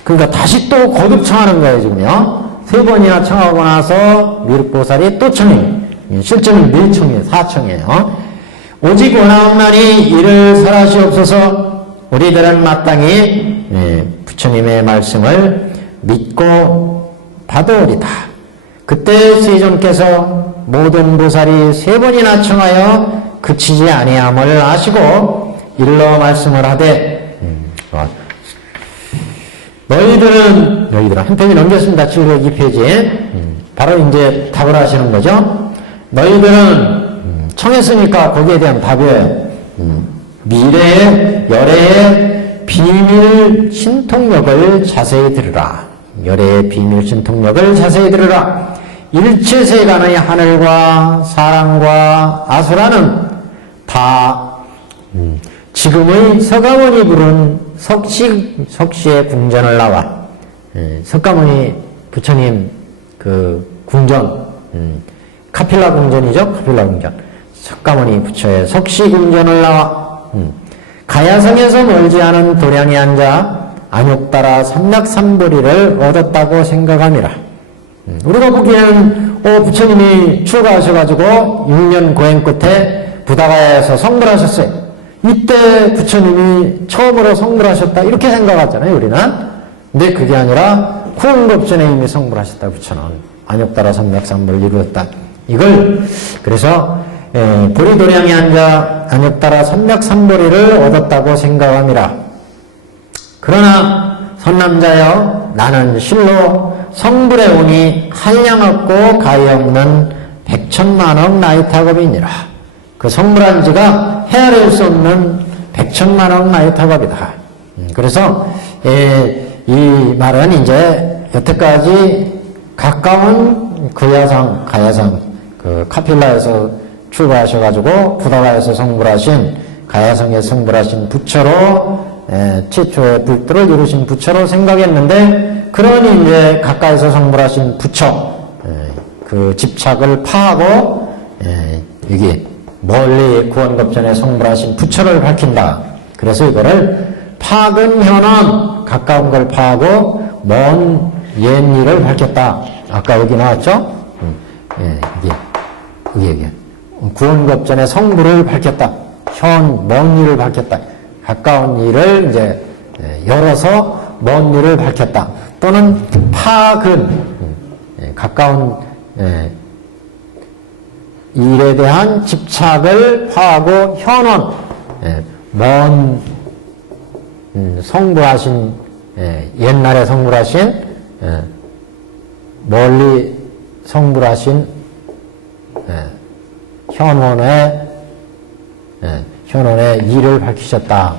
그러니까 다시 또 거듭 청하는 거예요. 지금요. 3번이나 청하고 나서 미륵보살이 또 청해요. 실제는 4청이에요. 4청이에요. 오직 원하옵나니 이를 설하시옵소서. 우리들은 마땅히 부처님의 말씀을 믿고 받으오리다. 그때 세존께서 모든 보살이 3번이나 청하여 그치지 아니함을 아시고 일러 말씀을 하되 너희들은 한 페이지 넘겼습니다. 702페이지. 바로 이제 답을 하시는 거죠. 너희들은 청했으니까 거기에 대한 답이에요. 미래의 열애의 비밀 신통력을 자세히 들으라. 열애의 비밀 신통력을 자세히 들으라. 일체세간의 하늘과 사랑과 아수라는 다 지금의 석가모니 부른 석시의 궁전을 나와 석가모니 부처님 그 궁전 카필라 궁전이죠. 카필라 궁전. 석가모니 부처의 석시 궁전을 나와 가야성에서 멀지 않은 도량에 앉아 안욕따라 삼락삼보리를 얻었다고 생각함이라. 우리가 보기에는 부처님이 출가하셔가지고 6년 고행 끝에 부다가야에서 성불하셨어요. 이때 부처님이 처음으로 성불하셨다 이렇게 생각하잖아요. 우리는. 근데 그게 아니라 후원급 전에 이미 성불하셨다. 부처는 안욕따라 삼락삼보리를 이루었다. 이걸 그래서 보리도량에 앉아 안욕따라 삼락삼보리를 얻었다고 생각함이라. 그러나 선남자여 나는 실로 성불에 오니 한량없고 가히 없는 100천만억 나이타급이니라. 그 성불한 지가 헤아릴 수 없는 100천만억 나이타급이다. 그래서 이 말은 이제 여태까지 가까운 가야상 그 카필라에서 출가하셔가지고 부다가에서 성불하신 가야성에 성불하신 부처로 최초의 불도를 이루신 부처로 생각했는데 그러니 이제 가까이서 성불하신 부처 그 집착을 파하고 이게 멀리 구원급전에 성불하신 부처를 밝힌다. 그래서 이거를 파근 현원 가까운 걸 파하고 먼 옛일을 밝혔다. 아까 여기 나왔죠? 이게 이 얘기야. 구원급전의 성부를 밝혔다. 먼 일을 밝혔다. 가까운 일을 이제 열어서 먼 일을 밝혔다. 또는 가까운 일에 대한 집착을 파하고 현원, 먼 성불하신, 옛날에 성불하신, 멀리 성불하신 현원의 일을 밝히셨다.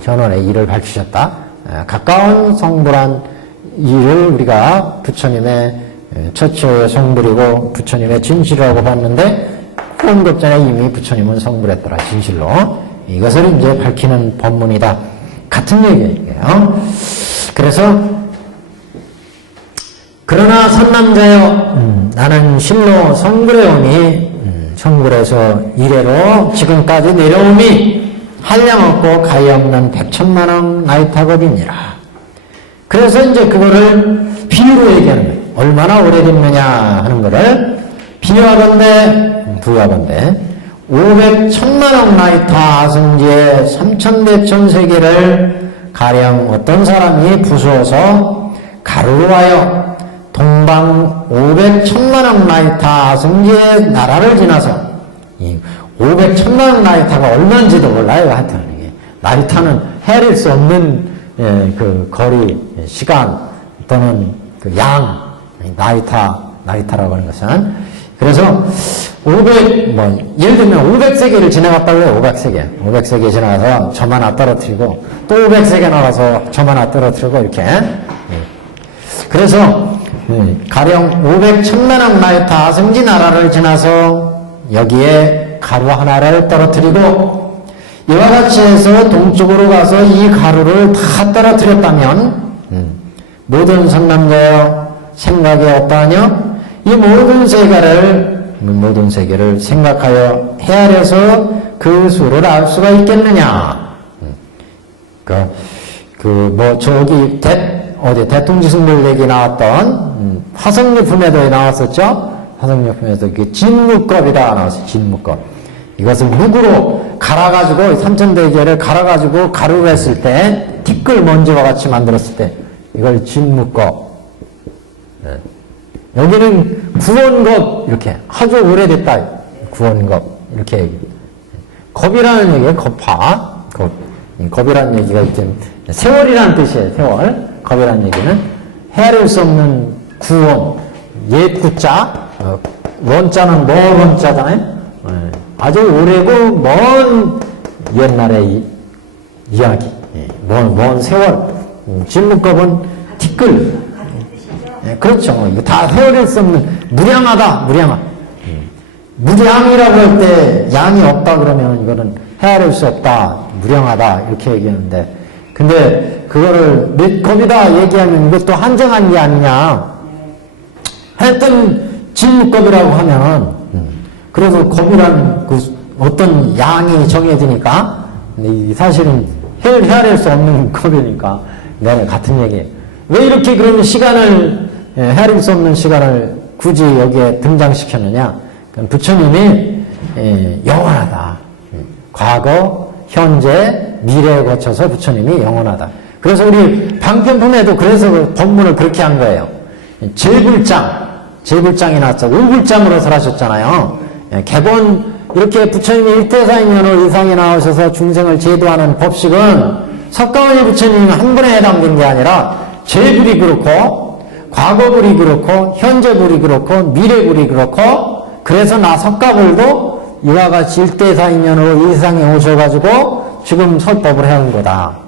현원의 일을 밝히셨다. 가까운 성불한 일을 우리가 부처님의 처처의 성불이고 부처님의 진실이라고 봤는데 구원급전에 이미 부처님은 성불했더라. 진실로. 이것을 이제 밝히는 법문이다. 같은 얘기예요. 그래서 그러나 선남자여 나는 실로 성불해오니 성불에서 이래로 지금까지 내려오니 한량없고 가히없는 백천만원 나이타거니니라. 그래서 이제 그거를 비유로 얘기하는 거예요. 얼마나 오래됐느냐 하는 거를 비유하건대 부유하건대 500천만억 나이타 아승지의 3천대천세계를 가령 어떤 사람이 부수어서 가루로 하여 동방 500천만억 나이타 아승지의 나라를 지나서 500천만억 나이타가 얼마인지도 몰라요. 하여튼 이게 나이타는 헤아릴 수 없는 그 거리, 시간 또는 그 양, 나이타라고 하는 것은 그래서 예를 들면 500세계를 지나갔다고 해요. 500세계 지나가서 점 하나 떨어뜨리고 또 500세계 나가서 점 하나 떨어뜨리고 이렇게. 그래서 가령 500천만억 나이타 아승지 나라를 지나서 여기에 가루 하나를 떨어뜨리고 이와 같이 해서 동쪽으로 가서 이 가루를 다 떨어뜨렸다면 모든 선남자여 생각이 어떠하냐? 이 모든 세계를 생각하여 헤아려서 그 수를 알 수가 있겠느냐? 저기 대통지승불 얘기 나왔던 화성유품에도 나왔었죠? 화성유품에서 진묵겁이다 나왔어요. 진묵겁. 이것을 묵으로 갈아가지고 삼천대계를 갈아가지고 가루를 했을 때 티끌 먼지와 같이 만들었을 때 이걸 진묵겁. 여기는 구원겁 이렇게 아주 오래됐다. 구원겁 이렇게 얘기해요. 겁이라는 얘기예요. 겁파. 겁이라는 얘기가 이제 세월이라는 뜻이에요. 세월. 겁이라는 얘기는 헤아릴 수 없는 구원. 옛 구자. 원자는 먼 원자잖아요. 아주 오래고 먼 옛날의 이야기. 먼 세월. 진묵겁은 티끌. 그렇죠. 이거 다 헤아릴 수 없는 무량하다. 무량이라고 할 때 양이 없다 그러면 이거는 헤아릴 수 없다. 무량하다. 이렇게 얘기하는데 근데 그거를 겁이다 얘기하면 이것도 한정한 게 아니냐. 하여튼 진묵겁이라고 하면 그래서 겁이라는 어떤 양이 정해지니까 사실은 헤아릴 수 없는 겁이니까 내가 같은 얘기예요. 왜 이렇게 그러면 시간을 헤아릴 수 없는 시간을 굳이 여기에 등장시켰느냐? 부처님이 영원하다. 과거, 현재, 미래에 거쳐서 부처님이 영원하다. 그래서 우리 방편품에도 그래서 법문을 그렇게 한 거예요. 제불장이 나왔죠. 우불장으로 설하셨잖아요. 개본 이렇게 부처님이 일대사인연호 이상이 나오셔서 중생을 제도하는 법식은 석가모니 부처님이 한 분에 해당된 게 아니라 제불이 그렇고 과거불이 그렇고 현재불이 그렇고 미래불이 그렇고 그래서 나 석가불도 이와 같이 일대사인연으로 이상에 오셔가지고 지금 설법을 해온 거다.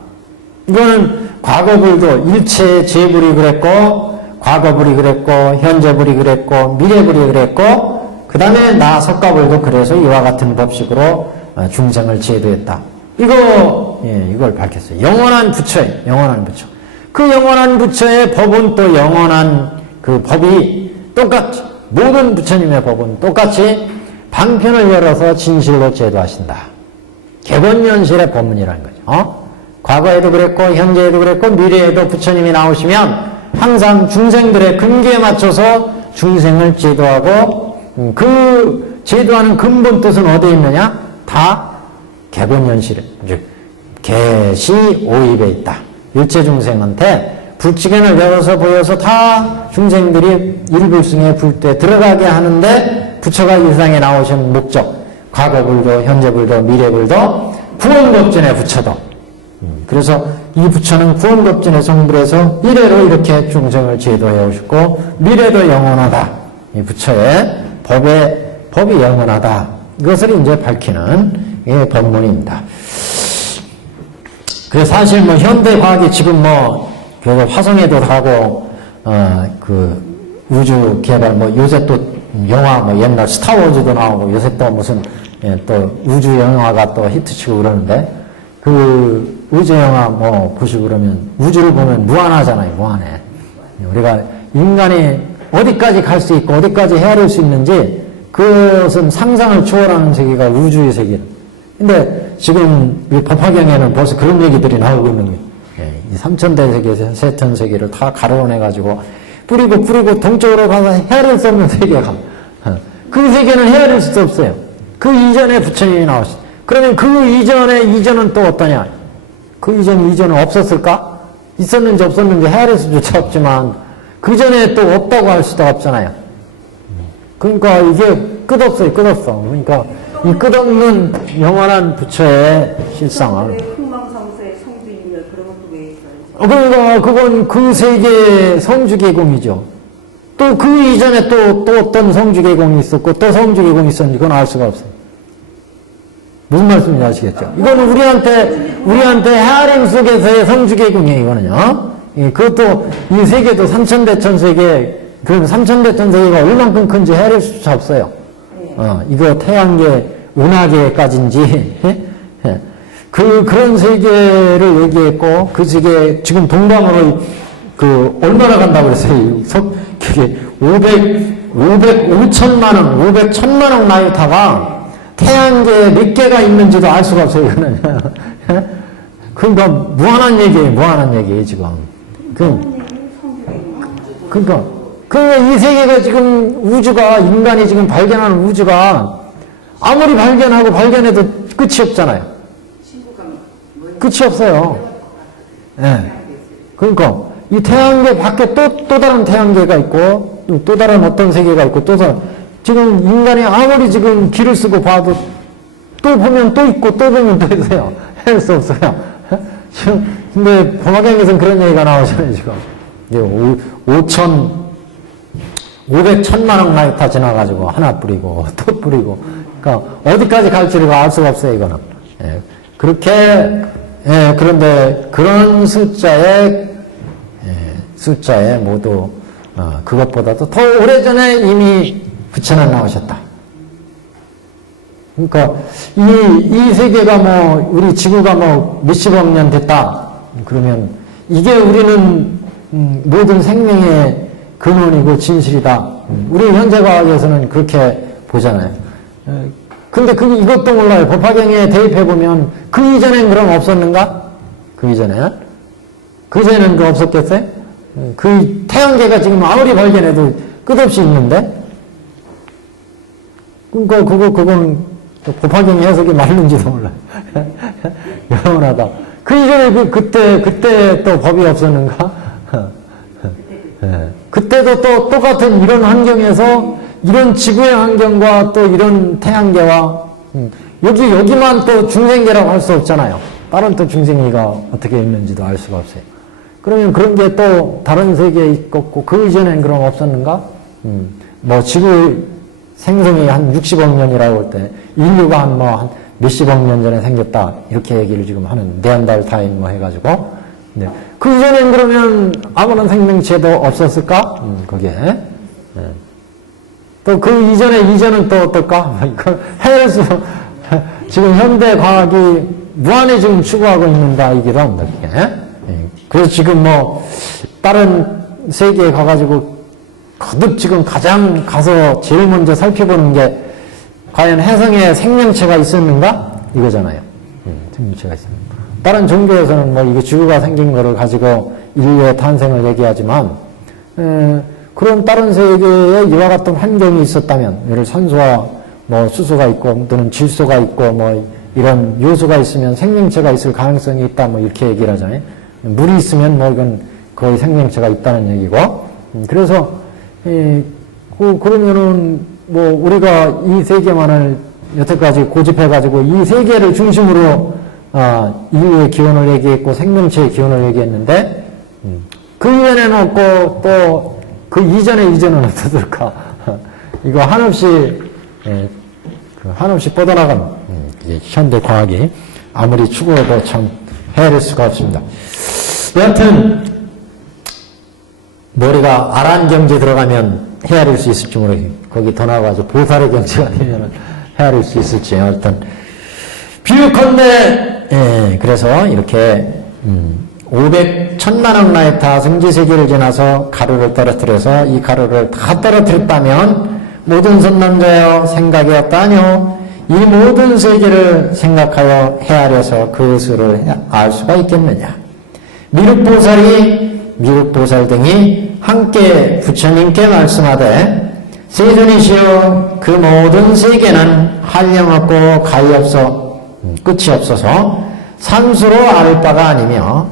이거는 과거불도 일체 제불이 그랬고 과거불이 그랬고 현재불이 그랬고 미래불이 그랬고 그 다음에 나 석가불도 그래서 이와 같은 법식으로 중생을 제도했다. 이걸 밝혔어요. 영원한 부처예요. 영원한 부처. 그 영원한 부처의 법은 또 영원한 그 법이 똑같이 모든 부처님의 법은 똑같이 방편을 열어서 진실로 제도하신다. 개본연실의 법문이라는 거죠. 과거에도 그랬고 현재에도 그랬고 미래에도 부처님이 나오시면 항상 중생들의 근기에 맞춰서 중생을 제도하고 그 제도하는 근본 뜻은 어디에 있느냐? 다 개본현실, 즉 개시 오입에 있다. 일체중생한테 불치견을 열어서 보여서 다 중생들이 일불승의 불도에 들어가게 하는데 부처가 일상에 나오신 목적, 과거불도, 현재불도, 미래불도, 구원법전의 부처도. 그래서 이 부처는 구원법전의 성불에서 이래로 이렇게 중생을 제도해 오셨고 미래도 영원하다. 이 부처의 법이 영원하다. 이것을 이제 밝히는 이 법문입니다. 그래서 사실 뭐 현대 과학이 지금 뭐 그래서 화성에도 가고 그 우주 개발 뭐 요새 또 영화 뭐 옛날 스타워즈도 나오고 요새 또 무슨 또 우주 영화가 또 히트치고 그러는데 그 우주 영화 뭐 보시고 그러면 우주를 보면 무한하잖아요. 무한해. 우리가 인간이 어디까지 갈 수 있고 어디까지 헤아릴 수 있는지 그것은 상상을 초월하는 세계가 우주의 세계. 근데 지금 이 법화경에는 벌써 그런 얘기들이 나오고 있는 거예요. 이 3천대 세계, 세천 세계를 다 가로내가지고 뿌리고 동쪽으로 가서 헤아릴 수 없는 세계가. 그 세계는 헤아릴 수 없어요. 그 이전에 부처님이 나오셨어요. 그러면 그 이전은 또 어떠냐? 그 이전은 없었을까? 있었는지 없었는지 헤아릴 수조차 없지만 그 전에 또 없다고 할 수도 없잖아요. 그러니까 이게 끝없어요. 그러니까 이 끝없는 영원한 부처의 실상을. 흥망성쇠 성주이면 그런 것도 왜 있어요? 그러니까 그건 그 세계의 성주계공이죠. 또 그 이전에 또 어떤 성주계공이 있었고 또 성주계공이 있었는지 그건 알 수가 없어요. 무슨 말씀인지 아시겠죠? 이거는 우리한테 헤아림 속에서의 성주계공이에요, 이거는요. 그것도 이 세계도 삼천대천 세계, 그럼 삼천대천 세계가 얼만큼 큰지 헤아릴 수조차 없어요. 이거 태양계, 은하계까지인지, 그런 세계를 얘기했고, 그 세계, 지금 동방으로 얼마나 간다고 그랬어요? 그게 5천만억 나이타가 태양계에 몇 개가 있는지도 알 수가 없어요, 이거는. 그러니까, 무한한 얘기예요, 지금. 그러니까 이 세계가 지금 인간이 지금 발견하는 우주가 아무리 발견해도 끝이 없잖아요. 끝이 없어요. 네. 그러니까 이 태양계 밖에 또 다른 태양계가 있고 또 다른 어떤 세계가 있고 지금 인간이 아무리 지금 길을 쓰고 봐도 또 보면 또 있고 또 보면 또 있어요. 할 수 없어요. 지금 근데 법화경에서는 그런 얘기가 나오잖아요. 지금 500천만억 나이타 지나가지고 하나 뿌리고 또 뿌리고 그러니까 어디까지 갈지를 알 수가 없어요. 이거는. 그런데 그런 숫자에 모두 그것보다도 더 오래전에 이미 부처는 나오셨다. 그러니까 이 세계가 뭐 우리 지구가 뭐 몇십억 년 됐다. 그러면 이게 우리는 모든 생명의 근원이고 진실이다. 우리 현재 과학에서는 그렇게 보잖아요. 근데 이것도 몰라요. 법화경에 대입해보면 그 이전엔 그럼 없었는가? 그 이전에는 없었겠어요? 그 태양계가 지금 아무리 발견해도 끝없이 있는데? 그러니까 그건 법화경의 해석이 맞는지도 몰라요. 영원하다. 그 이전에 그때 또 법이 없었는가? 그때도 또 똑같은 이런 환경에서 이런 지구의 환경과 또 이런 태양계와 여기만 또 중생계라고 할 수 없잖아요. 다른 또 중생계가 어떻게 있는지도 알 수가 없어요. 그러면 그런 게 또 다른 세계에 있었고 그 이전엔 그럼 없었는가? 뭐 지구 생성이 한 60억 년이라고 할 때 인류가 한 몇십억 년 전에 생겼다 이렇게 얘기를 지금 하는 네안데르 타임 뭐 해가지고 네. 그 이전엔 그러면 아무런 생명체도 없었을까? 거기에 또 그 이전은 또 어떨까? 이거 헤아릴 지금 현대 과학이 무한히 지금 추구하고 있는다 이기도 합니다. 그래서 지금 뭐 다른 세계에 가가지고 거듭 지금 가서 제일 먼저 살펴보는 게 과연 해성에 생명체가 있었는가? 이거잖아요. 생명체가 있었는가? 다른 종교에서는 뭐 이게 지구가 생긴 거를 가지고 인류의 탄생을 얘기하지만 그럼 다른 세계에 이와 같은 환경이 있었다면, 예를 산소와 뭐 수소가 있고, 또는 질소가 있고, 뭐 이런 요소가 있으면 생명체가 있을 가능성이 있다, 뭐 이렇게 얘기를 하잖아요. 물이 있으면 뭐 이건 거의 생명체가 있다는 얘기고, 그래서, 그러면은 뭐 우리가 이 세계만을 여태까지 고집해가지고 이 세계를 중심으로 인류의 기원을 얘기했고 생명체의 기원을 얘기했는데 그 이전에는 없고 또 그 이전은 어떠실까? 이거 한없이 뻗어나간 현대 과학이 아무리 추구해도 참 헤아릴 수가 없습니다. 여하튼 머리가 아란 경지 들어가면 헤아릴 수 있을지 모르겠어요. 거기 더 나아가서 보살의 경지가 되면 헤아릴 수 있을지. 어떤 비유컨대 그래서 이렇게 1000만억 라이타 성지세계를 지나서 가루를 떨어뜨려서 이 가루를 다 떨어뜨렸다면 모든 선남자여 생각이었다뇨. 이 모든 세계를 생각하여 헤아려서 그것을 알 수가 있겠느냐. 미륵보살 등이 함께 부처님께 말씀하되 세존이시여 그 모든 세계는 한량없고 가히 없어 끝이 없어서 산수로 알 바가 아니며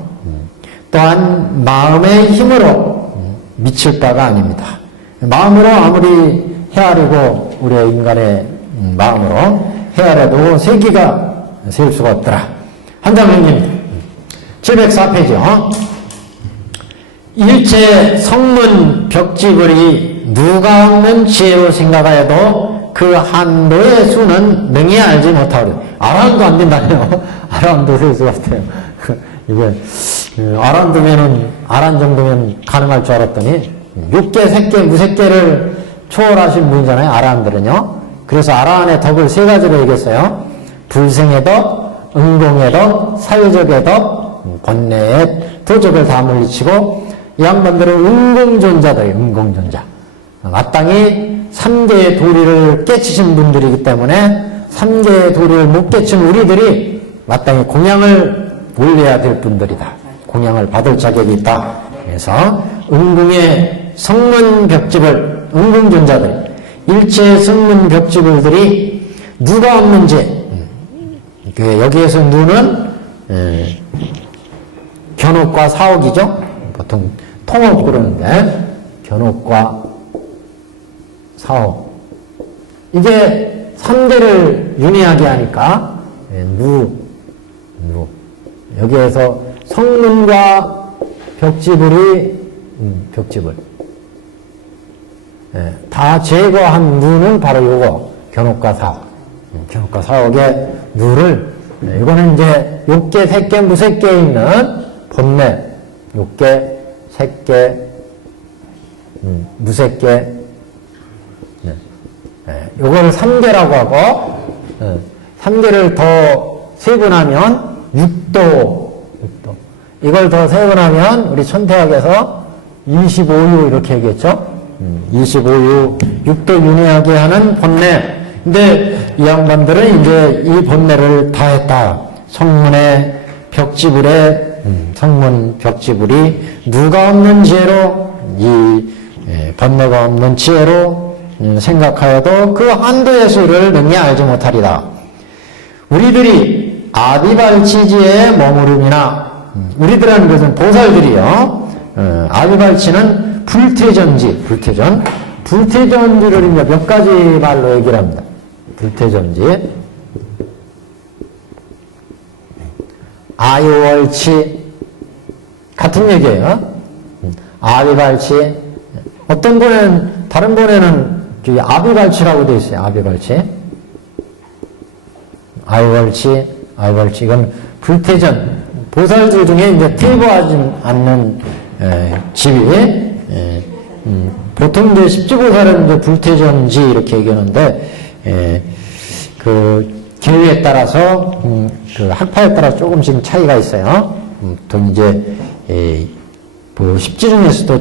또한 마음의 힘으로 미칠 바가 아닙니다. 마음으로 아무리 헤아리고 우리의 인간의 마음으로 헤아려도 세기가 셀 수가 없더라. 한장형님 704페이지요. 일체 성문 벽지불이 누가 없는 지혜로 생각하여도 그 한도의 수는 능히 알지 못하오리. 아란도 안 된다네요. 아란도 셀 수가 없대요. 이게 아란 정도면 가능할 줄 알았더니 6개, 3개, 무색개를 초월하신 분이잖아요. 아란들은요. 그래서 아란의 덕을 3가지로 얘기했어요. 불생의 덕, 응공의 덕, 사회적의 덕, 번뇌의 도적을 다 물리치고 이 양반들은 응공존자들이에요. 응공존자. 마땅히 3개의 도리를 깨치신 분들이기 때문에 3개의 도리를 못 깨친 우리들이 마땅히 공양을 올려야 될 분들이다. 공양을 받을 자격이 있다. 그래서 응궁의 성문벽지불, 응궁존자들, 일체 성문벽지불들이 누가 없는지, 여기에서 누는 견옥과 사옥이죠. 보통 통옥 그러는데 견옥과 사옥. 이게 3대를 윤회하게 하니까 여기에서 성문과 벽지불이 벽지불 다 제거한 누는 바로 요거 견옥과 사옥. 견옥과 사옥의 누를 이거는 이제 6개, 3개, 무색개에 있는 본래 6개, 3개, 무색개 요거를 3개라고 하고 3개를 더 세분하면 6도 이걸 더 세분하면 우리 천태학에서 25유 이렇게 얘기했죠. 25유 6도 윤회하게 하는 본래. 근데 이 양반들은 이제 이 본래를 다 했다. 성문의 벽지불에 성문 벽지불이 누가 없는 지혜로 이 번뇌가 없는 지혜로 생각하여도 그 한도의 수를 능히 알지 못하리다. 우리들이 아비발치지에 머무름이나 우리들이라는 것은 보살들이요. 아비발치는 불태전지를 이제 몇 가지 말로 얘기를 합니다. 불태전지, 아유월치 같은 얘기예요. 아비발치. 어떤 번에는 다른 번에는 아비발치라고 되어 있어요. 아비발치. 아유월치 이건 불태전. 보살들 중에 이제 퇴보하지 않는 집이 보통 이제 십지보살은 이제 불태전지 이렇게 얘기하는데 그 계류에 따라서 그 학파에 따라 조금씩 차이가 있어요. 또 이제 뭐 십지 중에서도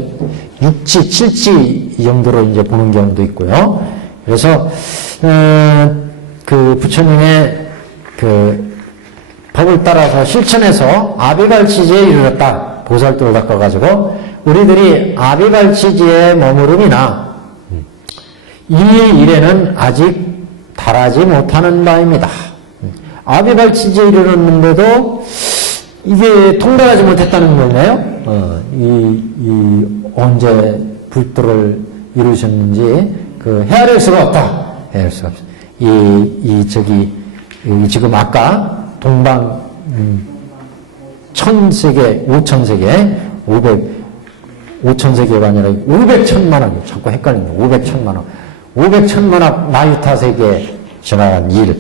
6지, 7지 이 정도로 이제 보는 경우도 있고요. 그래서 그 부처님의 그 법을 따라서 실천해서 아비발치지에 이르렀다. 보살도를 닦아가지고 우리들이 아비발치지에 머무름이나 이 일에는 아직 달하지 못하는 바입니다. 아비발치지에 이르렀는데도 이게 통달하지 못했다는 거네요. 언제 불도를 이루셨는지 헤아릴 수가 없다. 헤아릴 수가 없어. 지금 아까 동방 1000세계, 5000세계, 5000세계가 아니라 500천만 원, 자꾸 헷갈립니다. 500천만 원 나유타 세계에 지나간 일.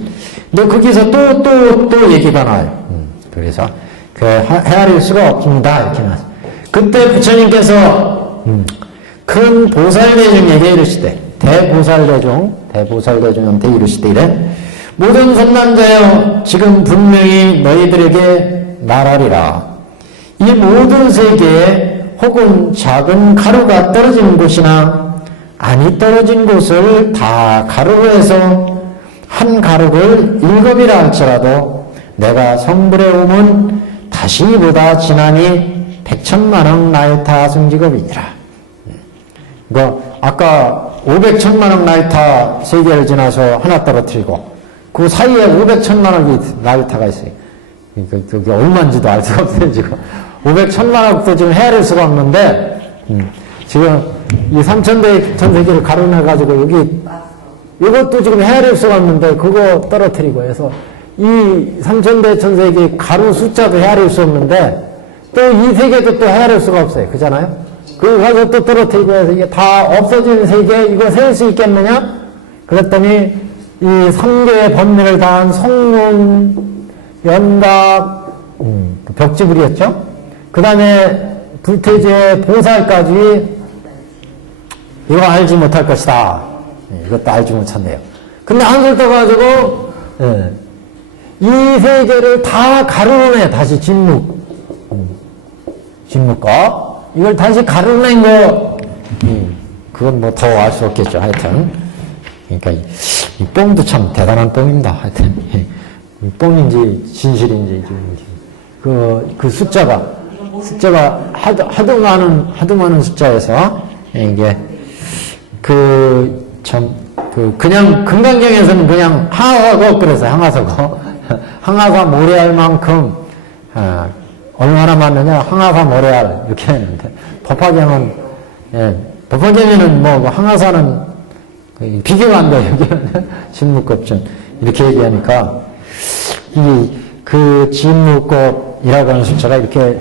근데 거기서 또 얘기가 나와요. 그래서 헤아릴 수가 없습니다. 이렇게 나와요. 그때 부처님께서 큰 보살대중에게 이르시되, 대보살대중한테 이르시되 이래, 모든 선남자여 지금 분명히 너희들에게 말하리라. 이 모든 세계에 혹은 작은 가루가 떨어진 곳이나 아니 떨어진 곳을 다 가루로 해서 한 가루를 7이라 할지라도 내가 성불에 오면 다시 이보다 지나니 100천만억 나이타 승직업이니라. 아까 500천만억 나이타 세계를 지나서 하나 떨어뜨리고 그 사이에 500천만억이 나이타가 있어요. 그게 얼마인지도 알 수가 없어요. 지금 500천만억도 지금 헤아릴 수가 없는데 지금 이 3천대 전세계를 가로내가지고 여기 이것도 지금 헤아릴 수가 없는데 그거 떨어뜨리고 해서 이 3천대 천세계 가루 숫자도 헤아릴 수 없는데 또 이 세계도 또 헤아릴 수가 없어요. 그잖아요? 그거 가서 또 떨어뜨리고 해서 이게 다 없어진 세계 이거 셀 수 있겠느냐? 그랬더니 이 3개의 번뇌를 다한 성문, 연각, 벽지불이었죠? 그 다음에 불태제, 보살까지 이거 알지 못할 것이다. 이것도 알지 못한대요. 근데 한술 떠가지고 이 세계를 다 가루내 다시 진묵과 이걸 다시 가루낸 거 그건 뭐 더 알 수 없겠죠. 하여튼 그러니까 이 뽕도 참 대단한 뽕입니다. 하여튼 이 뽕인지 진실인지 지금 그 숫자가 하도 많은 숫자에서 이게 그냥 금강경에서는 그냥 항하사고 그래서 항하사 모래알 만큼 얼마나 많느냐 항하사 모래알 이렇게 했는데 법화경에는 뭐 항하사는 비교가 안 돼요. 여기는 진묵겁전 이렇게 얘기하니까 그 진묵겁이라고 하는 숫자가 이렇게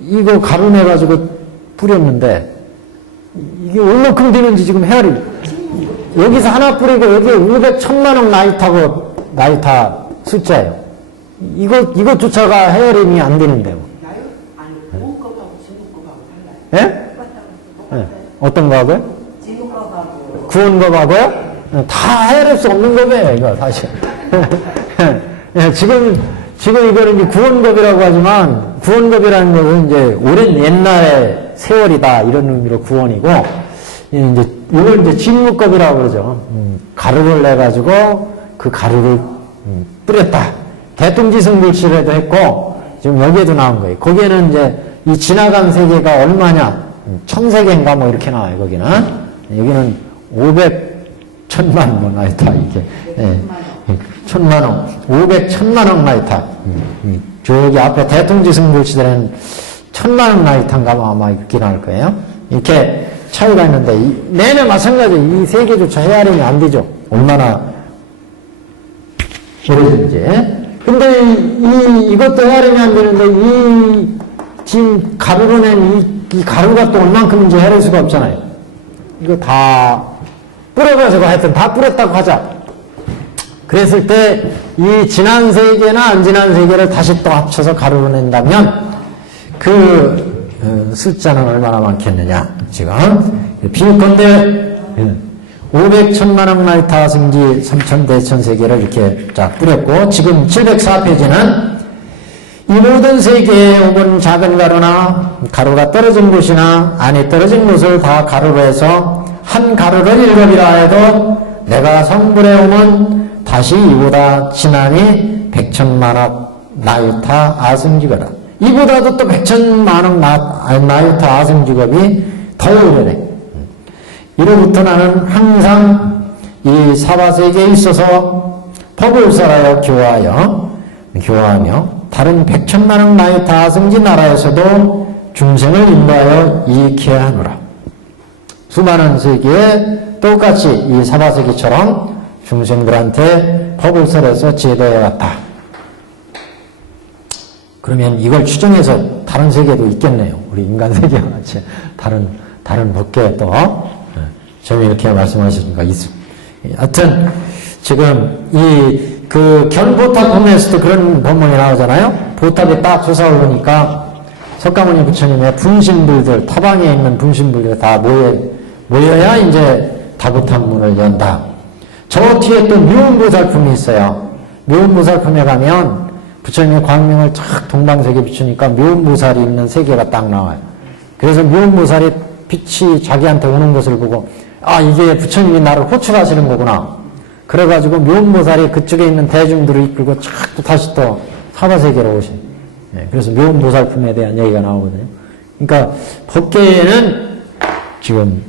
이거 가루내가지고 뿌렸는데 이게 얼마큼 되는지 지금 헤아리 여기서 하나 뿌리고 여기에 500천만억 나이타 숫자예요. 이것조차가 헤아림이 안 되는데요. 아니, 구원법하고 진국법하고 달라요. 예? 네. 어떤 거하고요? 진국법하고. 구원법하고요? 다 헤아릴 수 없는 법이에요, 이거, 사실. 예, 지금 이거는 이제 구원법이라고 하지만, 구원법이라는 것은 이제 오랜 옛날의 세월이다, 이런 의미로 구원이고, 이걸 이제 진묵법이라고 그러죠. 가루를 내가지고 그 가루를 뿌렸다. 대통지승불치라도 했고, 지금 여기에도 나온 거예요. 거기에는 이제 이 지나간 세계가 얼마냐, 1000세계인가 뭐 이렇게 나와요, 거기는. 여기는 500천만 뭐 나이타, 이게. 예. 1000만억, 500천만억 나이타. 저기 앞에 대통지승불치들은 1000만억 나이타인가 아마 이렇게 나올 거예요. 이렇게 차이가 있는데, 내내 마찬가지, 이 세계조차 헤아림이 안 되죠. 얼마나 오래된지. 근데 이것도 헤아림이 안 되는데, 지금 가루로 낸 이 가루가 또 얼만큼인지 헤아릴 수가 없잖아요. 이거 다 뿌려가지고 하여튼 다 뿌렸다고 하자. 그랬을 때, 이 지난 세계나 안 지난 세계를 다시 또 합쳐서 가루로 낸다면, 숫자는 얼마나 많겠느냐, 지금. 비유컨대, 500천만억 나이타 승지 3천대천 세계를 이렇게 쫙 뿌렸고, 지금 704페이지는 이 모든 세계에 혹은 작은 가루나 가루가 떨어진 곳이나 안에 떨어진 곳을 다 가루로 해서 한 가루를 7이라 해도 내가 성불에 오면 다시 이보다 지나니 100천만억 나이타 아승지거라. 이보다도 또 백천만억 나이트 아승직업이 더 오래돼. 이로부터 나는 항상 이 사바세계에 있어서 법을 설하여 교화하며 다른 백천만억 나이트 아승지 나라에서도 중생을 인도하여 이익해야 하노라. 수많은 세계에 똑같이 이 사바세계처럼 중생들한테 법을 설해서 제도해 왔다. 그러면 이걸 추정해서 다른 세계도 있겠네요. 우리 인간 세계와 같이 다른 법계에 또 저는 이렇게 말씀하시니까 하여튼 지금 그 견보탑품에서도 그런 법문이 나오잖아요. 보탑에 딱 솟아오르니까 석가모니 부처님의 분신불들, 타방에 있는 분신불들이 다 모여야 이제 다보탑문을 연다. 저 뒤에 또 묘음보살품이 있어요. 묘음보살품에 가면 부처님의 광명을 착 동방세계 비추니까 묘음보살이 있는 세계가 딱 나와요. 그래서 묘음보살이 빛이 자기한테 오는 것을 보고 이게 부처님이 나를 호출하시는 거구나. 그래가지고 묘음보살이 그쪽에 있는 대중들을 이끌고 착 또 다시 또 사바세계로 오신. 그래서 묘음보살품에 대한 얘기가 나오거든요. 그러니까 법계에는 지금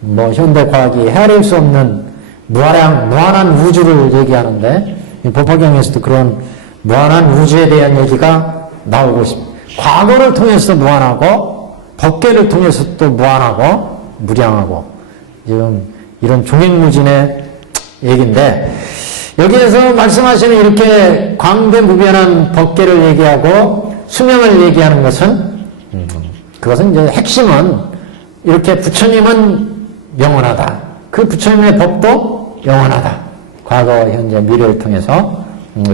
뭐 현대 과학이 헤아릴 수 없는 무한한 우주를 얘기하는데 법화경에서도 그런 무한한 우주에 대한 얘기가 나오고 있습니다. 과거를 통해서 무한하고 법계를 통해서 또 무한하고 무량하고 지금 이런 종횡무진의 얘기인데 여기에서 말씀하시는 이렇게 광대무변한 법계를 얘기하고 수명을 얘기하는 것은 그것은 이제 핵심은 이렇게 부처님은 영원하다. 그 부처님의 법도 영원하다. 과거, 현재, 미래를 통해서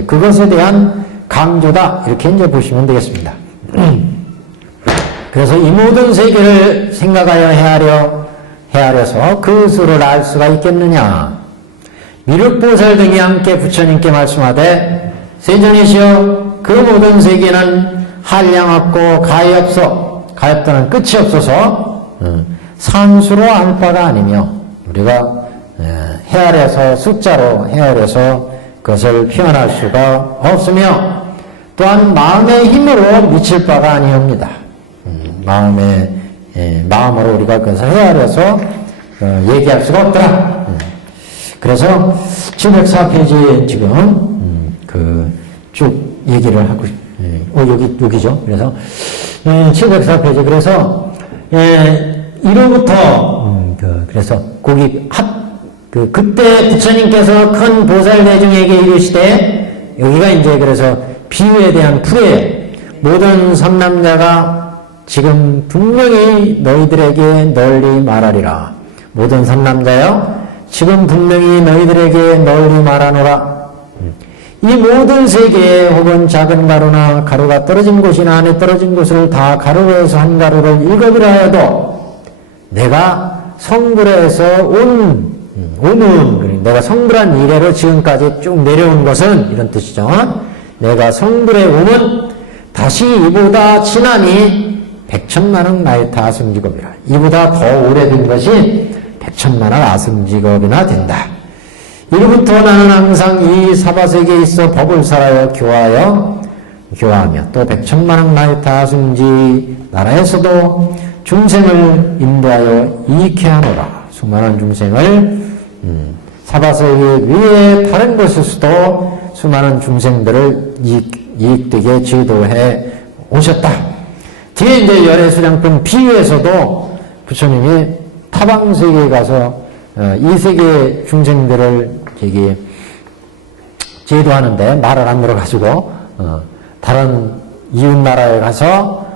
그것에 대한 강조다. 이렇게 이제 보시면 되겠습니다. 그래서 이 모든 세계를 생각하여 헤아려서 그것을 알 수가 있겠느냐. 미륵보살 등이 함께 부처님께 말씀하되 세존이시여 그 모든 세계는 한량없고 가엾도는 끝이 없어서 산수로 알 바가 아니며 우리가 헤아려서 숫자로 헤아려서 그것을 표현할 수가 없으며 또한 마음의 힘으로 미칠 바가 아니옵니다. 마음으로 우리가 그것을 헤아려서 얘기할 수가 없더라. 그래서 704페이지에 지금 쭉 얘기를 하고 여기죠. 그래서 704페이지 그래서 1호부터 그래서 거기 그때 부처님께서 큰 보살 대중에게 이르시되 여기가 이제 그래서 비유에 대한 풀이에요. 모든 삼남자가 지금 분명히 너희들에게 널리 말하리라. 모든 삼남자여 지금 분명히 너희들에게 널리 말하노라. 이 모든 세계에 혹은 작은 가루나 가루가 떨어진 곳이나 안에 떨어진 곳을 다 가루로 해서 한 가루를 읽어보라 해도 내가 성불에서 내가 성불한 이래로 지금까지 쭉 내려온 것은 이런 뜻이죠. 내가 성불에 오면 다시 이보다 지나니 백천만억 나이트 아승직업이라. 이보다 더 오래된 것이 백천만억 아승직업이나 된다. 이로부터 나는 항상 이 사바세계에 있어 법을 설하여 교화하며 또 백천만억 나이트 아승지 나라에서도 중생을 인도하여 이익해 하노라. 수많은 중생을 사바세계 위에 다른 곳에서도 수많은 중생들을 이익되게 지도해 오셨다. 뒤에 이제 열애수량품 비유에서도 부처님이 타방세계에 가서 이 세계 중생들을 저기 제도하는데 말을 안 들어가지고 다른 이웃나라에 가서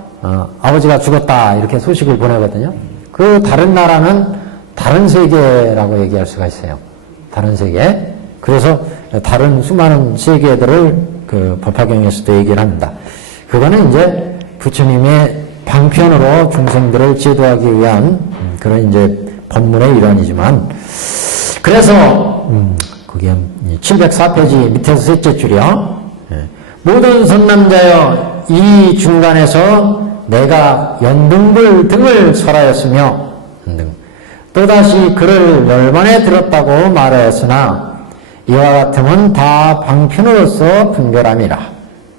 아버지가 죽었다 이렇게 소식을 보내거든요. 그 다른 나라는 다른 세계라고 얘기할 수가 있어요. 다른 세계. 그래서 다른 수많은 세계들을 그 법화경에서도 얘기를 합니다. 그거는 이제 부처님의 방편으로 중생들을 제도하기 위한 그런 이제 법문의 일환이지만 그래서 그게 704페이지 밑에서 셋째 줄이요. 모든 선남자여 이 중간에서 내가 연등불 등을 설하였으며 또다시 그를 열반에 들었다고 말하였으나 이와 같으면 다 방편으로서 분별함이라.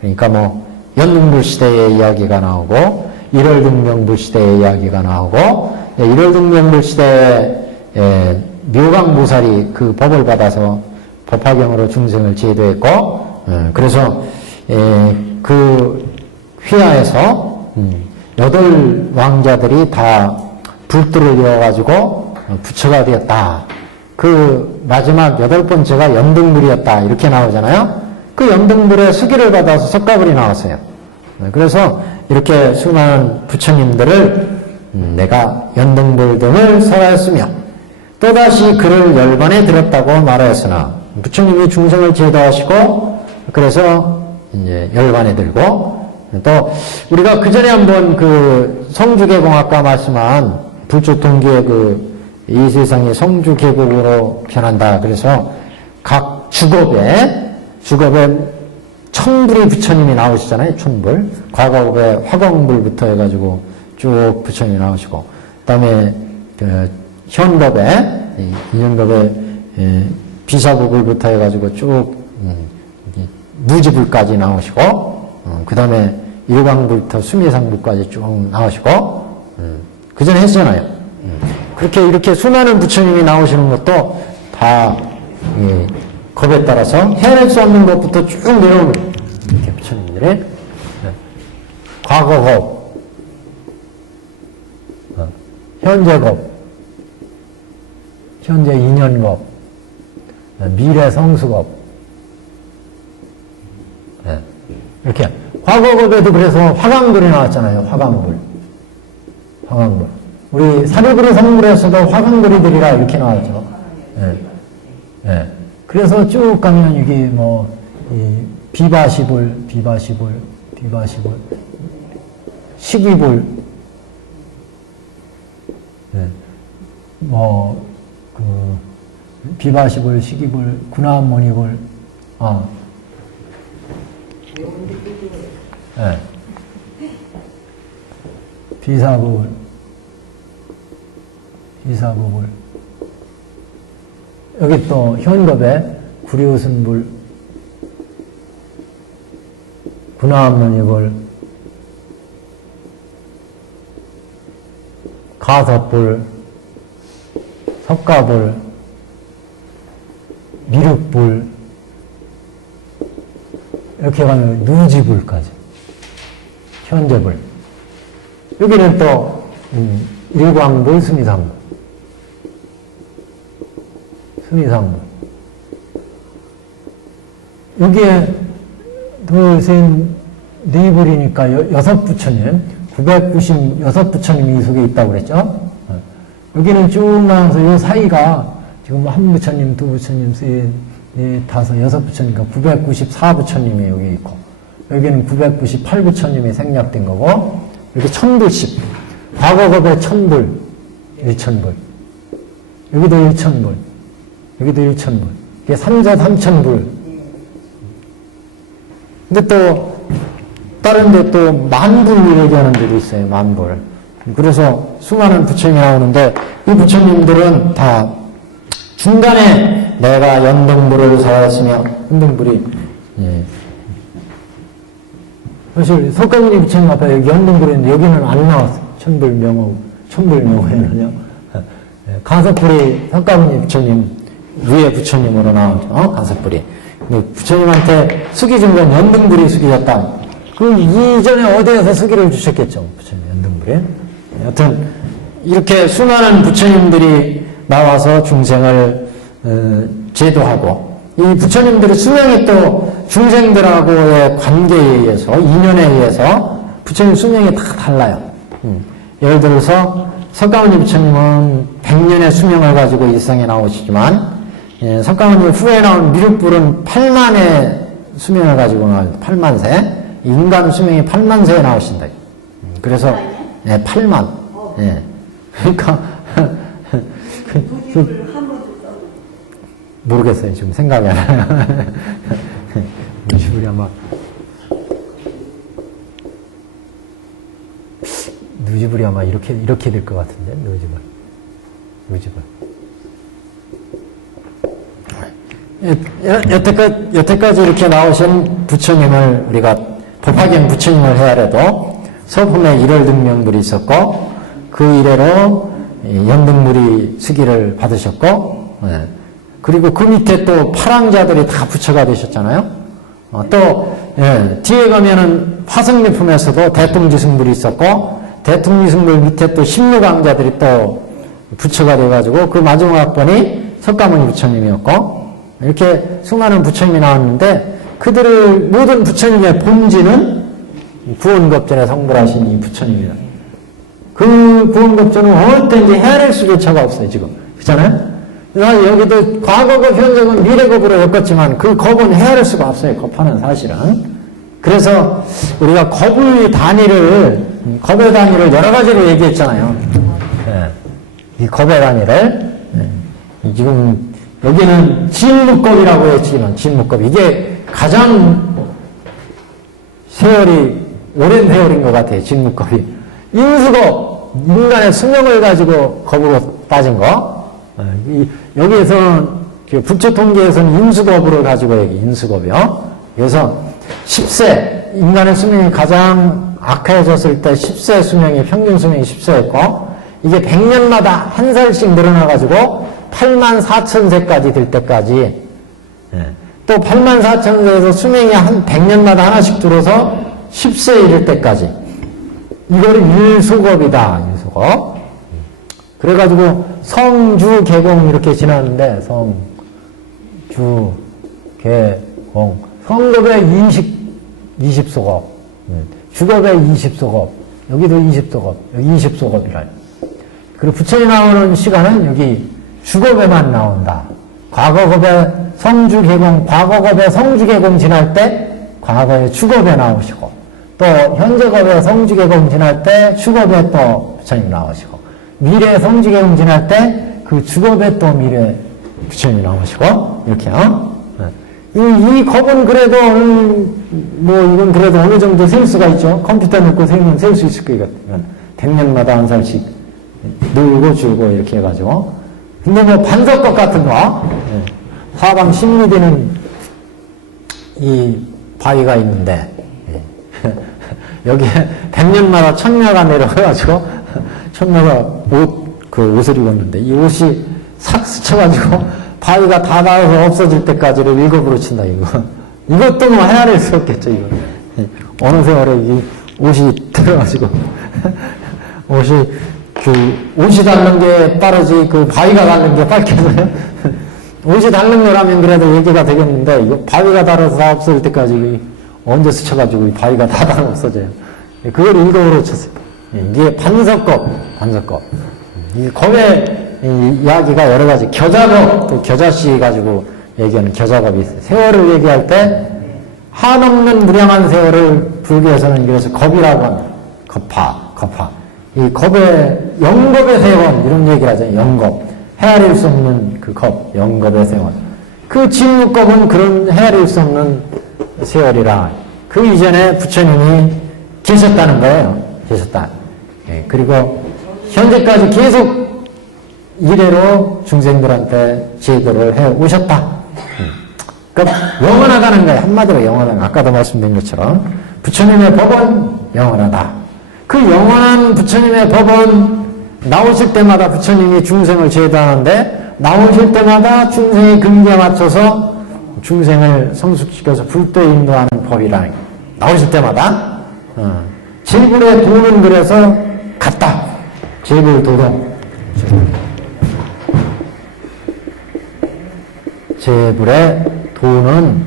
그러니까 뭐 연등불 시대의 이야기가 나오고, 일월등명불 시대의 이야기가 나오고, 일월등명불 시대에 묘강보살이 그 법을 받아서 법화경으로 중생을 제도했고, 그래서 그 휘하에서 8 왕자들이 다 불도를 이어가지고 부처가 되었다. 그 마지막 8번째가 연등불이었다. 이렇게 나오잖아요. 그 연등불에 수기를 받아서 석가불이 나왔어요. 그래서 이렇게 수많은 부처님들을 내가 연등불 등을 설하였으며 또다시 그를 열반에 들었다고 말하였으나 부처님이 중생을 제도하시고 그래서 이제 열반에 들고 또 우리가 그 전에 한번 그 성주계공학과 말씀한 불조통기의 이 세상이 성주계곡으로 변한다. 그래서 각 주겁에 천불이 부처님이 나오시잖아요. 천불. 과거급에 화광불부터 해가지고 쭉 부처님이 나오시고, 그 다음에 현겁에, 인현겁에 비사부불부터 해가지고 쭉 무지불까지 나오시고, 그 다음에 일광불부터 수미상불까지 쭉 나오시고, 그 전에 했잖아요. 그렇게 이렇게 수많은 부처님이 나오시는 것도 다 겁에 따라서 해낼 수 없는 것부터 쭉 내려오는 이렇게 부처님들의 과거겁, 현재겁, 현재 인연겁, 미래 성수겁, 이렇게 과거겁에도 그래서 화광불이 나왔잖아요. 화광불. 우리 사리불이 성불에서도 화광불이들이라 이렇게 나왔죠. 그래서 쭉 가면 이게 비바시불, 시기불, 비바시불, 시기불, 군화모니불, 비사부불, 여기 또 현겁에 구리우순불, 군화암론이불, 가섭불, 석가불, 미륵불, 이렇게 가면 누지불까지, 현재불. 여기는 또 일광불, 수미상불. 여기에 둘, 셋, 네 불이니까 6 부처님, 996 부처님이 이 속에 있다고 그랬죠? 여기는 쭉 나와서 이 사이가 지금 1 부처님, 2 부처님, 셋, 넷, 5, 6 부처님이니까 994 부처님이 여기 있고, 여기는 998 부처님이 생략된 거고, 이렇게 1000불씩, 과거급에 1000불, 1000불, 여기도 1000불, 여기도 1000불. 이게 3자 3000불. 근데 또, 다른 데 또 만불 얘기하는 데도 있어요. 만불. 그래서 수많은 부처님이 나오는데, 이 부처님들은 다 중간에 내가 연등불을 사왔으며, 연등불이, 사실 석가모니 부처님 앞에 여기 연등불이 있는데, 여기는 안 나왔어요. 천불명호에는요. 가섭불이 석가모니 부처님, 위에 부처님으로 나오죠. 가섭불이. 부처님한테 수기 준 건 연등불이 수기였다. 그 이전에 어디에서 수기를 주셨겠죠. 부처님 연등불에. 여튼 이렇게 수많은 부처님들이 나와서 중생을 제도하고, 이 부처님들의 수명이 또 중생들하고의 관계에 의해서, 인연에 의해서 부처님 수명이 다 달라요. 예를 들어서 석가모니 부처님은 100년의 수명을 가지고 일상에 나오시지만, 석가모니 후에 나온 미륵불은 8만의 수명을 가지고 나와요. 8만 세. 인간 수명이 8만 세에 나오신다. 그래서, 8만. 그러니까, 모르겠어요. 지금 생각이 안 나요. 누지불이 아마, 이렇게 될 것 같은데, 누지불. 여태까지 이렇게 나오신 부처님을 우리가 법화경 부처님을 헤아려도 서품에 일월 등명물이 있었고 그 이래로 연등물이 수기를 받으셨고 그리고 그 밑에 또 파랑자들이 다 부처가 되셨잖아요. 또 뒤에 가면은 화성리품에서도 대통지승물이 있었고 대통지승물 밑에 또 십류강자들이 또 부처가 돼가지고 그 마지막 학번이 석가모니 부처님이었고 이렇게 수많은 부처님이 나왔는데 그들을 모든 부처님의 본질은 구원겁전에 성불하신 이 부처님이다. 그 구원겁전은 어느 때인지 헤아릴 수조차가 없어요 지금. 그렇잖아요? 그래서 여기도 과거급, 현재급, 미래급으로 엮었지만 그 겁은 헤아릴 수가 없어요. 겁하는 사실은. 그래서 우리가 겁의 단위를 여러 가지로 얘기했잖아요. 이 겁의 단위를 지금 여기는 진묵겁이라고 했지만 진묵겁 이게 가장 세월이 오랜 세월인 것 같아요. 진묵겁이 인수겁 인간의 수명을 가지고 겁으로 따진 거 여기에서는 부처 통계에서는 인수겁으로 가지고 얘기 인수겁이요. 그래서 10세 인간의 수명이 가장 악해졌을 때 10세 수명이 평균 수명이 10세였고 이게 100년마다 한 살씩 늘어나가지고 84,000세까지 될 때까지 또 84,000세에서 수명이 한 100년마다 하나씩 들어서 10세 이를 때까지 이거를 일소겁이다. 일소겁. 그래가지고 성주 개공 이렇게 지났는데 성주 개공 성겁의 20소겁 주겁의 20소겁 여기도 20소겁 여기 20소겁이라 그리고 부처님 나오는 시간은 여기 주겁에만 나온다. 과거겁의 성주 개공 과거겁의 성주 개공 지날 때 과거의 주겁에 나오시고 또 현재겁의 성주 개공 지날 때 주겁에 또 부처님 나오시고 미래 성주 개공 지날 때 그 주겁에 또 미래 부처님 나오시고 이렇게요. 이 겁은 그래도 이건 그래도 어느 정도 셀 수가 있죠. 컴퓨터 넣고 세면 셀 수 있을 거예요. 100년마다 한 살씩 늘고 줄고 이렇게 해가지고. 근데 반석겁 같은 거 사방 10리되는 이 바위가 있는데 여기에 100년마다 천녀가 내려가가지고 천녀가 옷을 입었는데 이 옷이 싹 스쳐가지고 바위가 다 닿아서 없어질 때까지를 일곱으로 친다 이거. 이것도 헤아릴 수 없겠죠 이거. 어느 세월에 이 옷이 들어가지고 옷이 닳는 게 빠르지 그 바위가 닳는 게 빨겠어요? 옷이 닳는 거라면 그래도 얘기가 되겠는데 이거 바위가 닳아서 다 없어질 때까지 언제 스쳐가지고 이 바위가 다 닳아 없어져요. 그걸 일곱으로 쳤어요. 이게 반석겁. 이 겁의 이야기가 여러 가지 겨자겁 또 겨자씨 가지고 얘기하는 겨자겁이 있어요. 세월을 얘기할 때 한없는 무량한 세월을 불교에서는 그래서 겁이라고 합니다. 겁파. 이 겁의 영겁의 세원 이런 얘기를 하잖아요. 영겁 헤아릴 수 없는 그 겁 영겁의 세원 그 진묵겁은 그런 헤아릴 수 없는 세월이라 그 이전에 부처님이 계셨다는 거예요. 계셨다. 그리고 현재까지 계속 이래로 중생들한테 제도를 해 오셨다. 그러니까 영원하다는 거예요. 한마디로 영원한 아까도 말씀드린 것처럼 부처님의 법은 영원하다. 그 영원한 부처님의 법은 나오실 때마다 부처님이 중생을 제도하는데 나오실 때마다 중생의 근기에 맞춰서 중생을 성숙시켜서 불도에 인도하는 법이라는 거예요. 나오실 때마다 제불의 도는 그래서 같다. 제불 도동 제불의 도는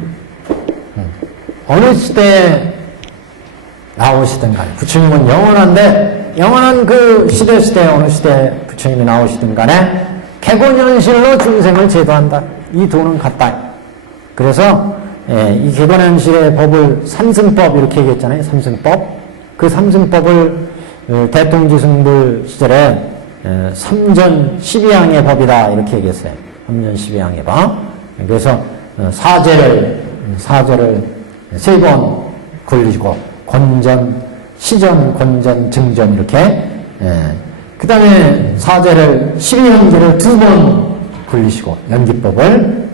어느 시대에 나오시든 간에 부처님은 영원한데 영원한 그 시대에 어느 시대에 부처님이 나오시든 간에 객원현실로 중생을 제도한다. 이 도는 같다. 그래서 이 객원현실의 법을 삼승법 이렇게 얘기했잖아요. 삼승법. 그 삼승법을 대통지승불 시절에 삼전 12항의 법이다 이렇게 얘기했어요. 삼전 12항의 법. 그래서 사제를 3번 굴리고 권전, 시전, 권전, 증전 이렇게 그 다음에 사제를 12형제를 2번 굴리시고 연기법을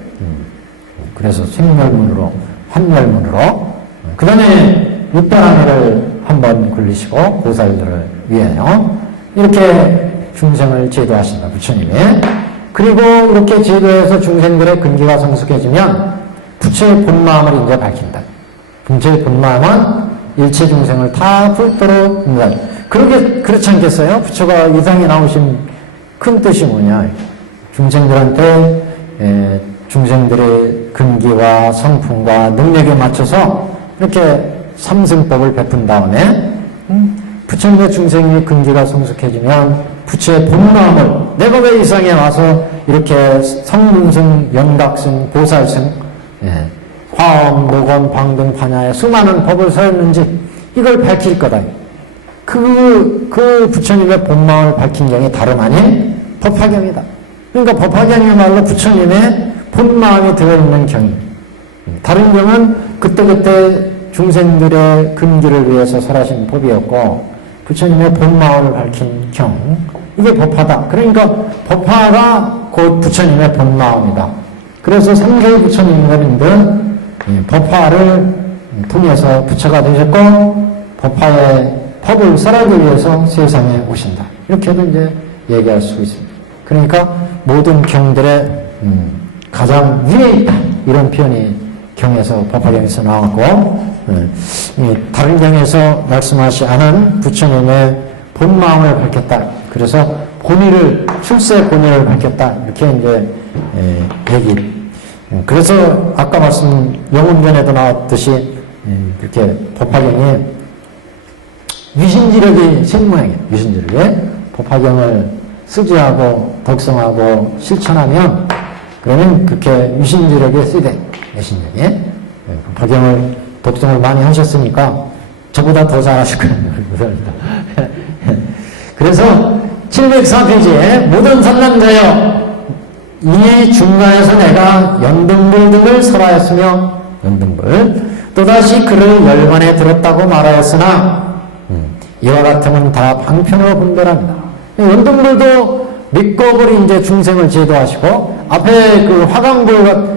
그래서 생멸문으로 환멸문으로 그 다음에 육바라밀을 한번 굴리시고 보살들을 위하여 이렇게 중생을 제도하신다, 부처님이. 그리고 이렇게 제도해서 중생들의 근기가 성숙해지면 부처의 본마음을 이제 밝힌다. 부처의 본마음은 일체 중생을 다 풀도록 인다. 그렇지 않겠어요? 부처가 이 상에 나오신 큰 뜻이 뭐냐? 중생들한테 중생들의 근기와 성품과 능력에 맞춰서 이렇게 삼승법을 베푼 다음에 부처님의 중생의 근기가 성숙해지면 부처의 본마음을 내가 왜 이 상에 와서 이렇게 성문승, 영각승, 보살승, 화엄, 노건, 방등, 반야의 수많은 법을 설했는지 이걸 밝힐 거다. 그 부처님의 본마음을 밝힌 경이 다름 아닌 법화경이다. 그러니까 법화경이야말로 부처님의 본마음이 들어있는 경이. 다른 경은 그때그때 중생들의 근기를 위해서 설하신 법이었고 부처님의 본마음을 밝힌 경, 이게 법화다. 그러니까 법화가 곧 부처님의 본마음이다. 그래서 삼세의 부처님들은 법화를 통해서 부처가 되셨고 법화의 법을 설하기 위해서 세상에 오신다. 이렇게도 이제 얘기할 수 있습니다. 그러니까 모든 경들의 가장 위에 있다. 이런 표현이 경에서 법화경에서 나왔고 다른 경에서 말씀하시 않은 부처님의 본마음을 밝혔다. 그래서 본의를 출세 본의를 밝혔다. 이렇게 이제 얘기. 그래서 아까 말씀 영혼전에도 나왔듯이 이렇게 법화경이 위신지력이 생모양이에요. 위신지력이 법화경을 쓰지하고 독성하고 실천하면 그러면 그렇게 위신지력이 쓰대. 위신지력이 법화경을 독성을 많이 하셨으니까 저보다 더 잘하실 거예요. 그래서 704페이지에 모든 선남자여 이 중간에서 내가 연등불 등을 설하였으며 연등불 또다시 그를 열반에 들었다고 말하였으나 이와 같으면 다 방편으로 분별합니다. 연등불도 밑거불이 이제 중생을 제도하시고 앞에 그 화강불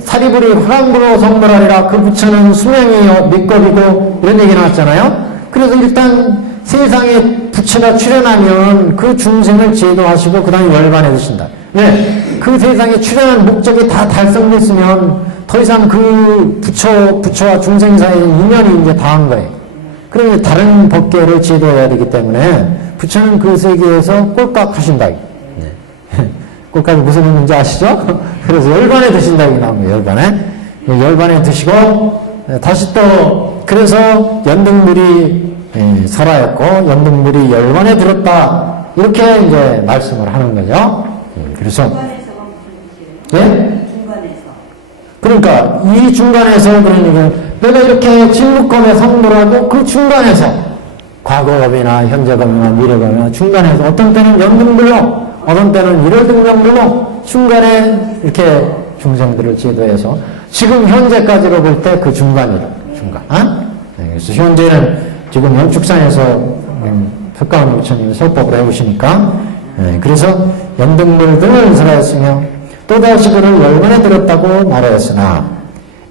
사리불이 화강불로 성불하리라 그 부처는 수명이 밑겁이고 이런 얘기 나왔잖아요. 그래서 일단 세상에 부처가 출현하면 그 중생을 제도하시고 그 다음에 열반에 드신다. 네, 그 세상에 출현한 목적이 다 달성됐으면 더 이상 그 부처와 중생 사이의 인연이 이제 다 한 거예요. 그러니 다른 법계를 제도해야 되기 때문에 부처는 그 세계에서 꼴깍 하신다. 네. 꼴깍이 무슨 의미인지 아시죠? 그래서 열반에 드신다. 이 나온 거예요. 열반에 드시고 다시 또 그래서 연등물이 설하였고 연등물이 열반에 들었다. 이렇게 이제 말씀을 하는 거죠. 그래서 예? 중간에서. 그러니까 이 중간에서 그러니까 내가 이렇게 진묵검에 성불하고 그 중간에서 과거검이나 현재검이나 미래검이나 중간에서 어떤 때는 연등불로 어떤 때는 일월등명불로 중간에 이렇게 중생들을 제도해서 지금 현재까지로 볼 때 그 중간이다. 중간. 그래서 현재는 지금 영축산에서 석가모니 부처님이 설법을 해오시니까 그래서 연등물 등을 설하였으며 또다시 그를 열반에 들었다고 말하였으나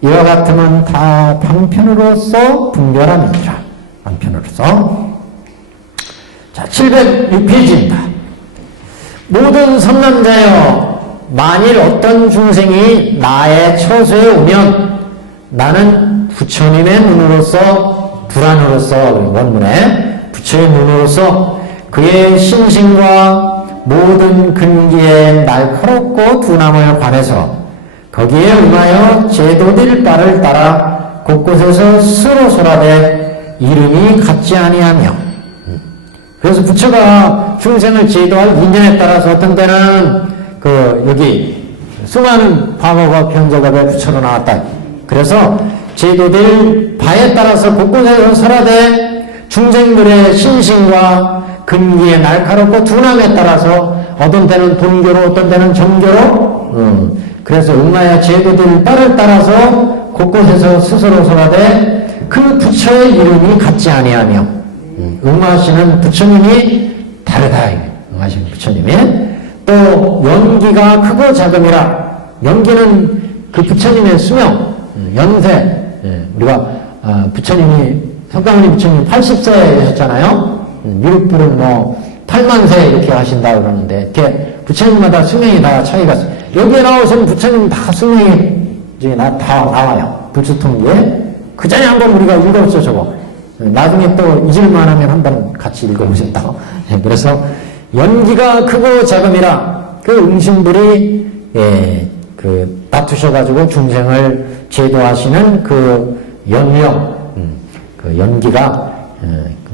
이와 같으면 다 방편으로서 분별함이니라. 방편으로서. 자, 706페이지입니다. 모든 선남자여 만일 어떤 중생이 나의 처소에 오면 나는 부처님의 눈으로서 불안으로서 원문에 부처의 눈으로서 그의 신심과 모든 근기에 날카롭고 둔함을 관해서 거기에 응하여 제도될 바를 따라 곳곳에서 스스로 설하되 이름이 같지 아니하며 그래서 부처가 중생을 제도할 인연에 따라서 어떤 때는 여기 수많은 과거가 현재가 부처로 나왔다. 그래서 제도될 바에 따라서 곳곳에서 설하되 중생들의 신심과 근기에 날카롭고 둔함에 따라서 어떤 때는 돈교로 어떤 때는 정교로 그래서 응하여 제도될 바를 따라서 곳곳에서 스스로 설하되 그 부처의 이름이 같지 아니하며 응하시는 부처님이 다르다. 응하시는 부처님이 또 연기가 크고 작음이라 연기는 그 부처님의 수명 연세 우리가 부처님이, 석가모니 부처님 80세셨잖아요? 미륵불은 뭐, 8만 세 이렇게 하신다 그러는데, 이렇게 부처님마다 수명이 다 차이가, 여기에 나오시는 부처님 다 수명이 다 나와요. 불수통기에. 그 전에 한번 우리가 읽어보죠, 저거. 나중에 또 잊을만 하면 한번 같이 읽어보셨다. 그래서, 연기가 크고 작음이라, 그 응신불이, 다투셔가지고 중생을 제도하시는 그 연령, 그 연기가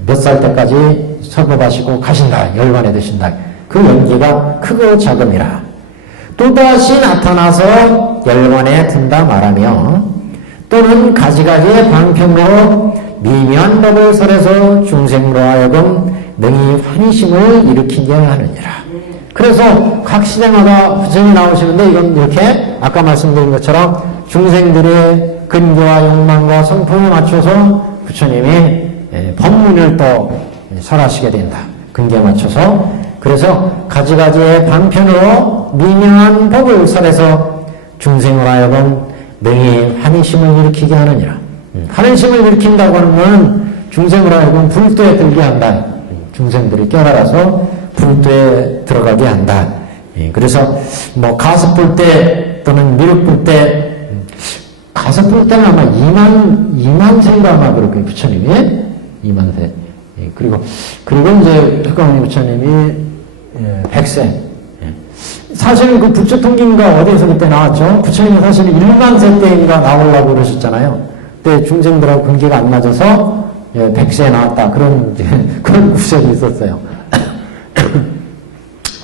몇 살 때까지 설법하시고 가신다, 열반에 드신다. 그 연기가 크고 작음이라. 또다시 나타나서 열반에 든다 말하며 또는 가지가지의 방편으로 미묘한 법을 설해서 중생으로 하여금 능히 환희심을 일으키게 하느니라. 그래서 각 시대마다 부처님이 나오시는데 이건 이렇게 아까 말씀드린 것처럼 중생들의 근교와 욕망과 성품에 맞춰서 부처님이 법문을 또 설하시게 된다. 근기에 맞춰서. 그래서 가지가지의 방편으로 미묘한 법을 설해서 중생으로 하여금 능히 환희심을 일으키게 하느니라. 환희심을 일으킨다고 하는 것은 중생으로 하여금 불도에 들게 한다. 중생들이 깨달아서 불도에 들어가게 한다. 그래서 뭐 가습 불 때 또는 미륵 불 때, 가습 불 때는 아마 2만 세인가 아마 그렇게 부처님이 2만 세. 그리고 이제 석가모니 부처님이 100세. 사실 그 부처통기인가 어디에서 그때 나왔죠? 부처님이 사실은 1만 세 때인가 나오려고 그러셨잖아요. 그때 중생들하고 근기가 안 맞아서 100세에 나왔다. 그런 구설이 있었어요.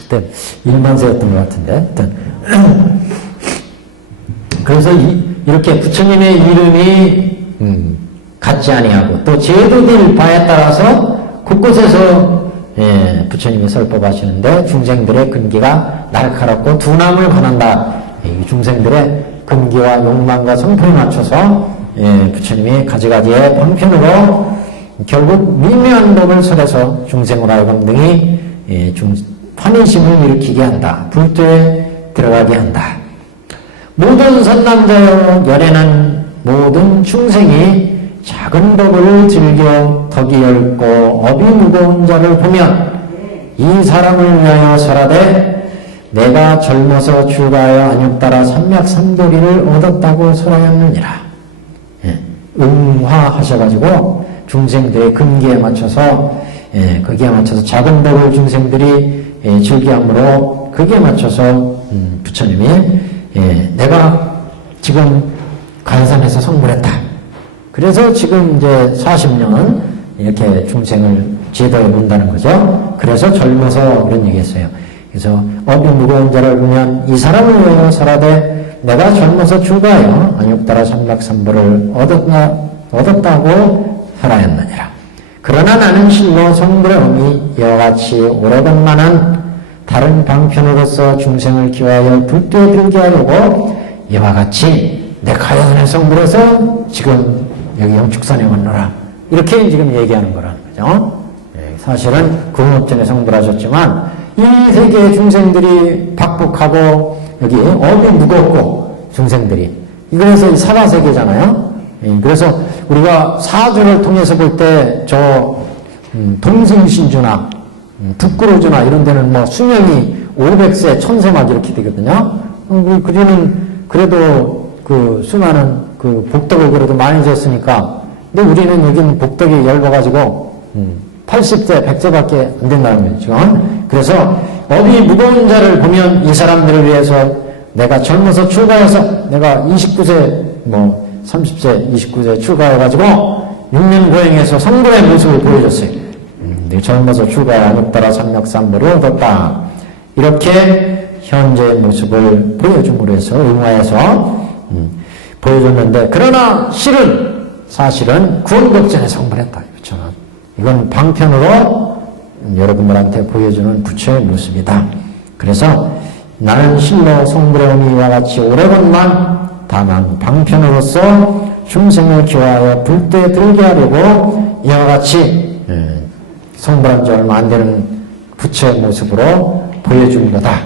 그때 1만 세였던 것 같은데. 그래서 이렇게 부처님의 이름이 같지 아니하고 또 제도될 바에 따라서 곳곳에서 부처님이 설법하시는데 중생들의 근기가 날카롭고 둔함을 권한다. 중생들의 근기와 욕망과 성품에 맞춰서 부처님이 가지가지의 방편으로 결국 미묘한 법을 설해서 중생으로 하여금 능히 환희심을 일으키게 한다. 불도에 들어가게 한다. 모든 선남자여 열에는 모든 충생이 작은 법을 즐겨 덕이 넓고 업이 무거운 자를 보면 이 사람을 위하여 설하되 내가 젊어서 출가하여 안욕따라 삼맥삼도리를 얻었다고 설하였느니라. 응화하셔가지고 중생들의 근기에 맞춰서 거기에 맞춰서 작은 법을 중생들이 즐기함으로 거기에 맞춰서 부처님이 내가 지금 가야산에서 성불했다. 그래서 지금 이제 40년 이렇게 중생을 제도해 본다는 거죠. 그래서 젊어서 그런 얘기 했어요. 그래서 업이 무거운 자를 보면 이 사람을 위하여 설하되 내가 젊어서 출가하여 안욕따라 삼박삼보를 얻었다고 설하였느니라. 그러나 나는 실로 성불의 의미 이와 같이 오래건만한 다른 방편으로서 중생을 기화하여 불도에 들게 하려고 이와 같이 내 가야산의 성불에서 지금 여기 영축산에 왔노라. 이렇게 지금 얘기하는 거라는 거죠. 사실은 구원업전에 성불하셨지만 이 세계의 중생들이 박복하고 여기 업이 무겁고 중생들이 그래서 이 사바세계잖아요. 그래서 우리가 사주를 통해서 볼 때 저 동승신주나 북구로주나 이런 데는 뭐 수명이 500세, 1000세 막 이렇게 되거든요. 그들은 그래도 그 수많은 그 복덕을 그래도 많이 줬으니까. 근데 우리는 여기는 복덕이 얇아가지고 80세, 100세밖에 안 된다는 거죠. 지금. 그래서 업이 무거운 자를 보면 이 사람들을 위해서 내가 젊어서 출가해서 내가 29세, 뭐 30세, 29세 출가해가지고 6년 고행해서 성불의 모습을 보여줬어요. 젊어서 출가해 안욕따라 삼맥삼보를 얻었다. 이렇게 현재의 모습을 보여줌으로 해서 응화해서 보여줬는데 그러나 사실은 구원법전에 성불했다. 그렇죠? 이건 방편으로 여러분들한테 보여주는 부처의 모습이다. 그래서 나는 실로 성불의 의미와 같이 오래건만 다만 방편으로서 중생을 기화하여 불도에 들게 하려고 이와 같이 성불한 지 얼마 안 되는 부처의 모습으로 보여준 거다.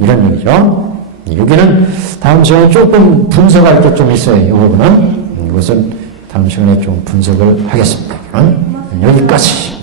이런 얘기죠. 여기는 다음 시간에 조금 분석할 게 좀 있어요. 이 부분은. 이것은 다음 시간에 좀 분석을 하겠습니다. 여기까지.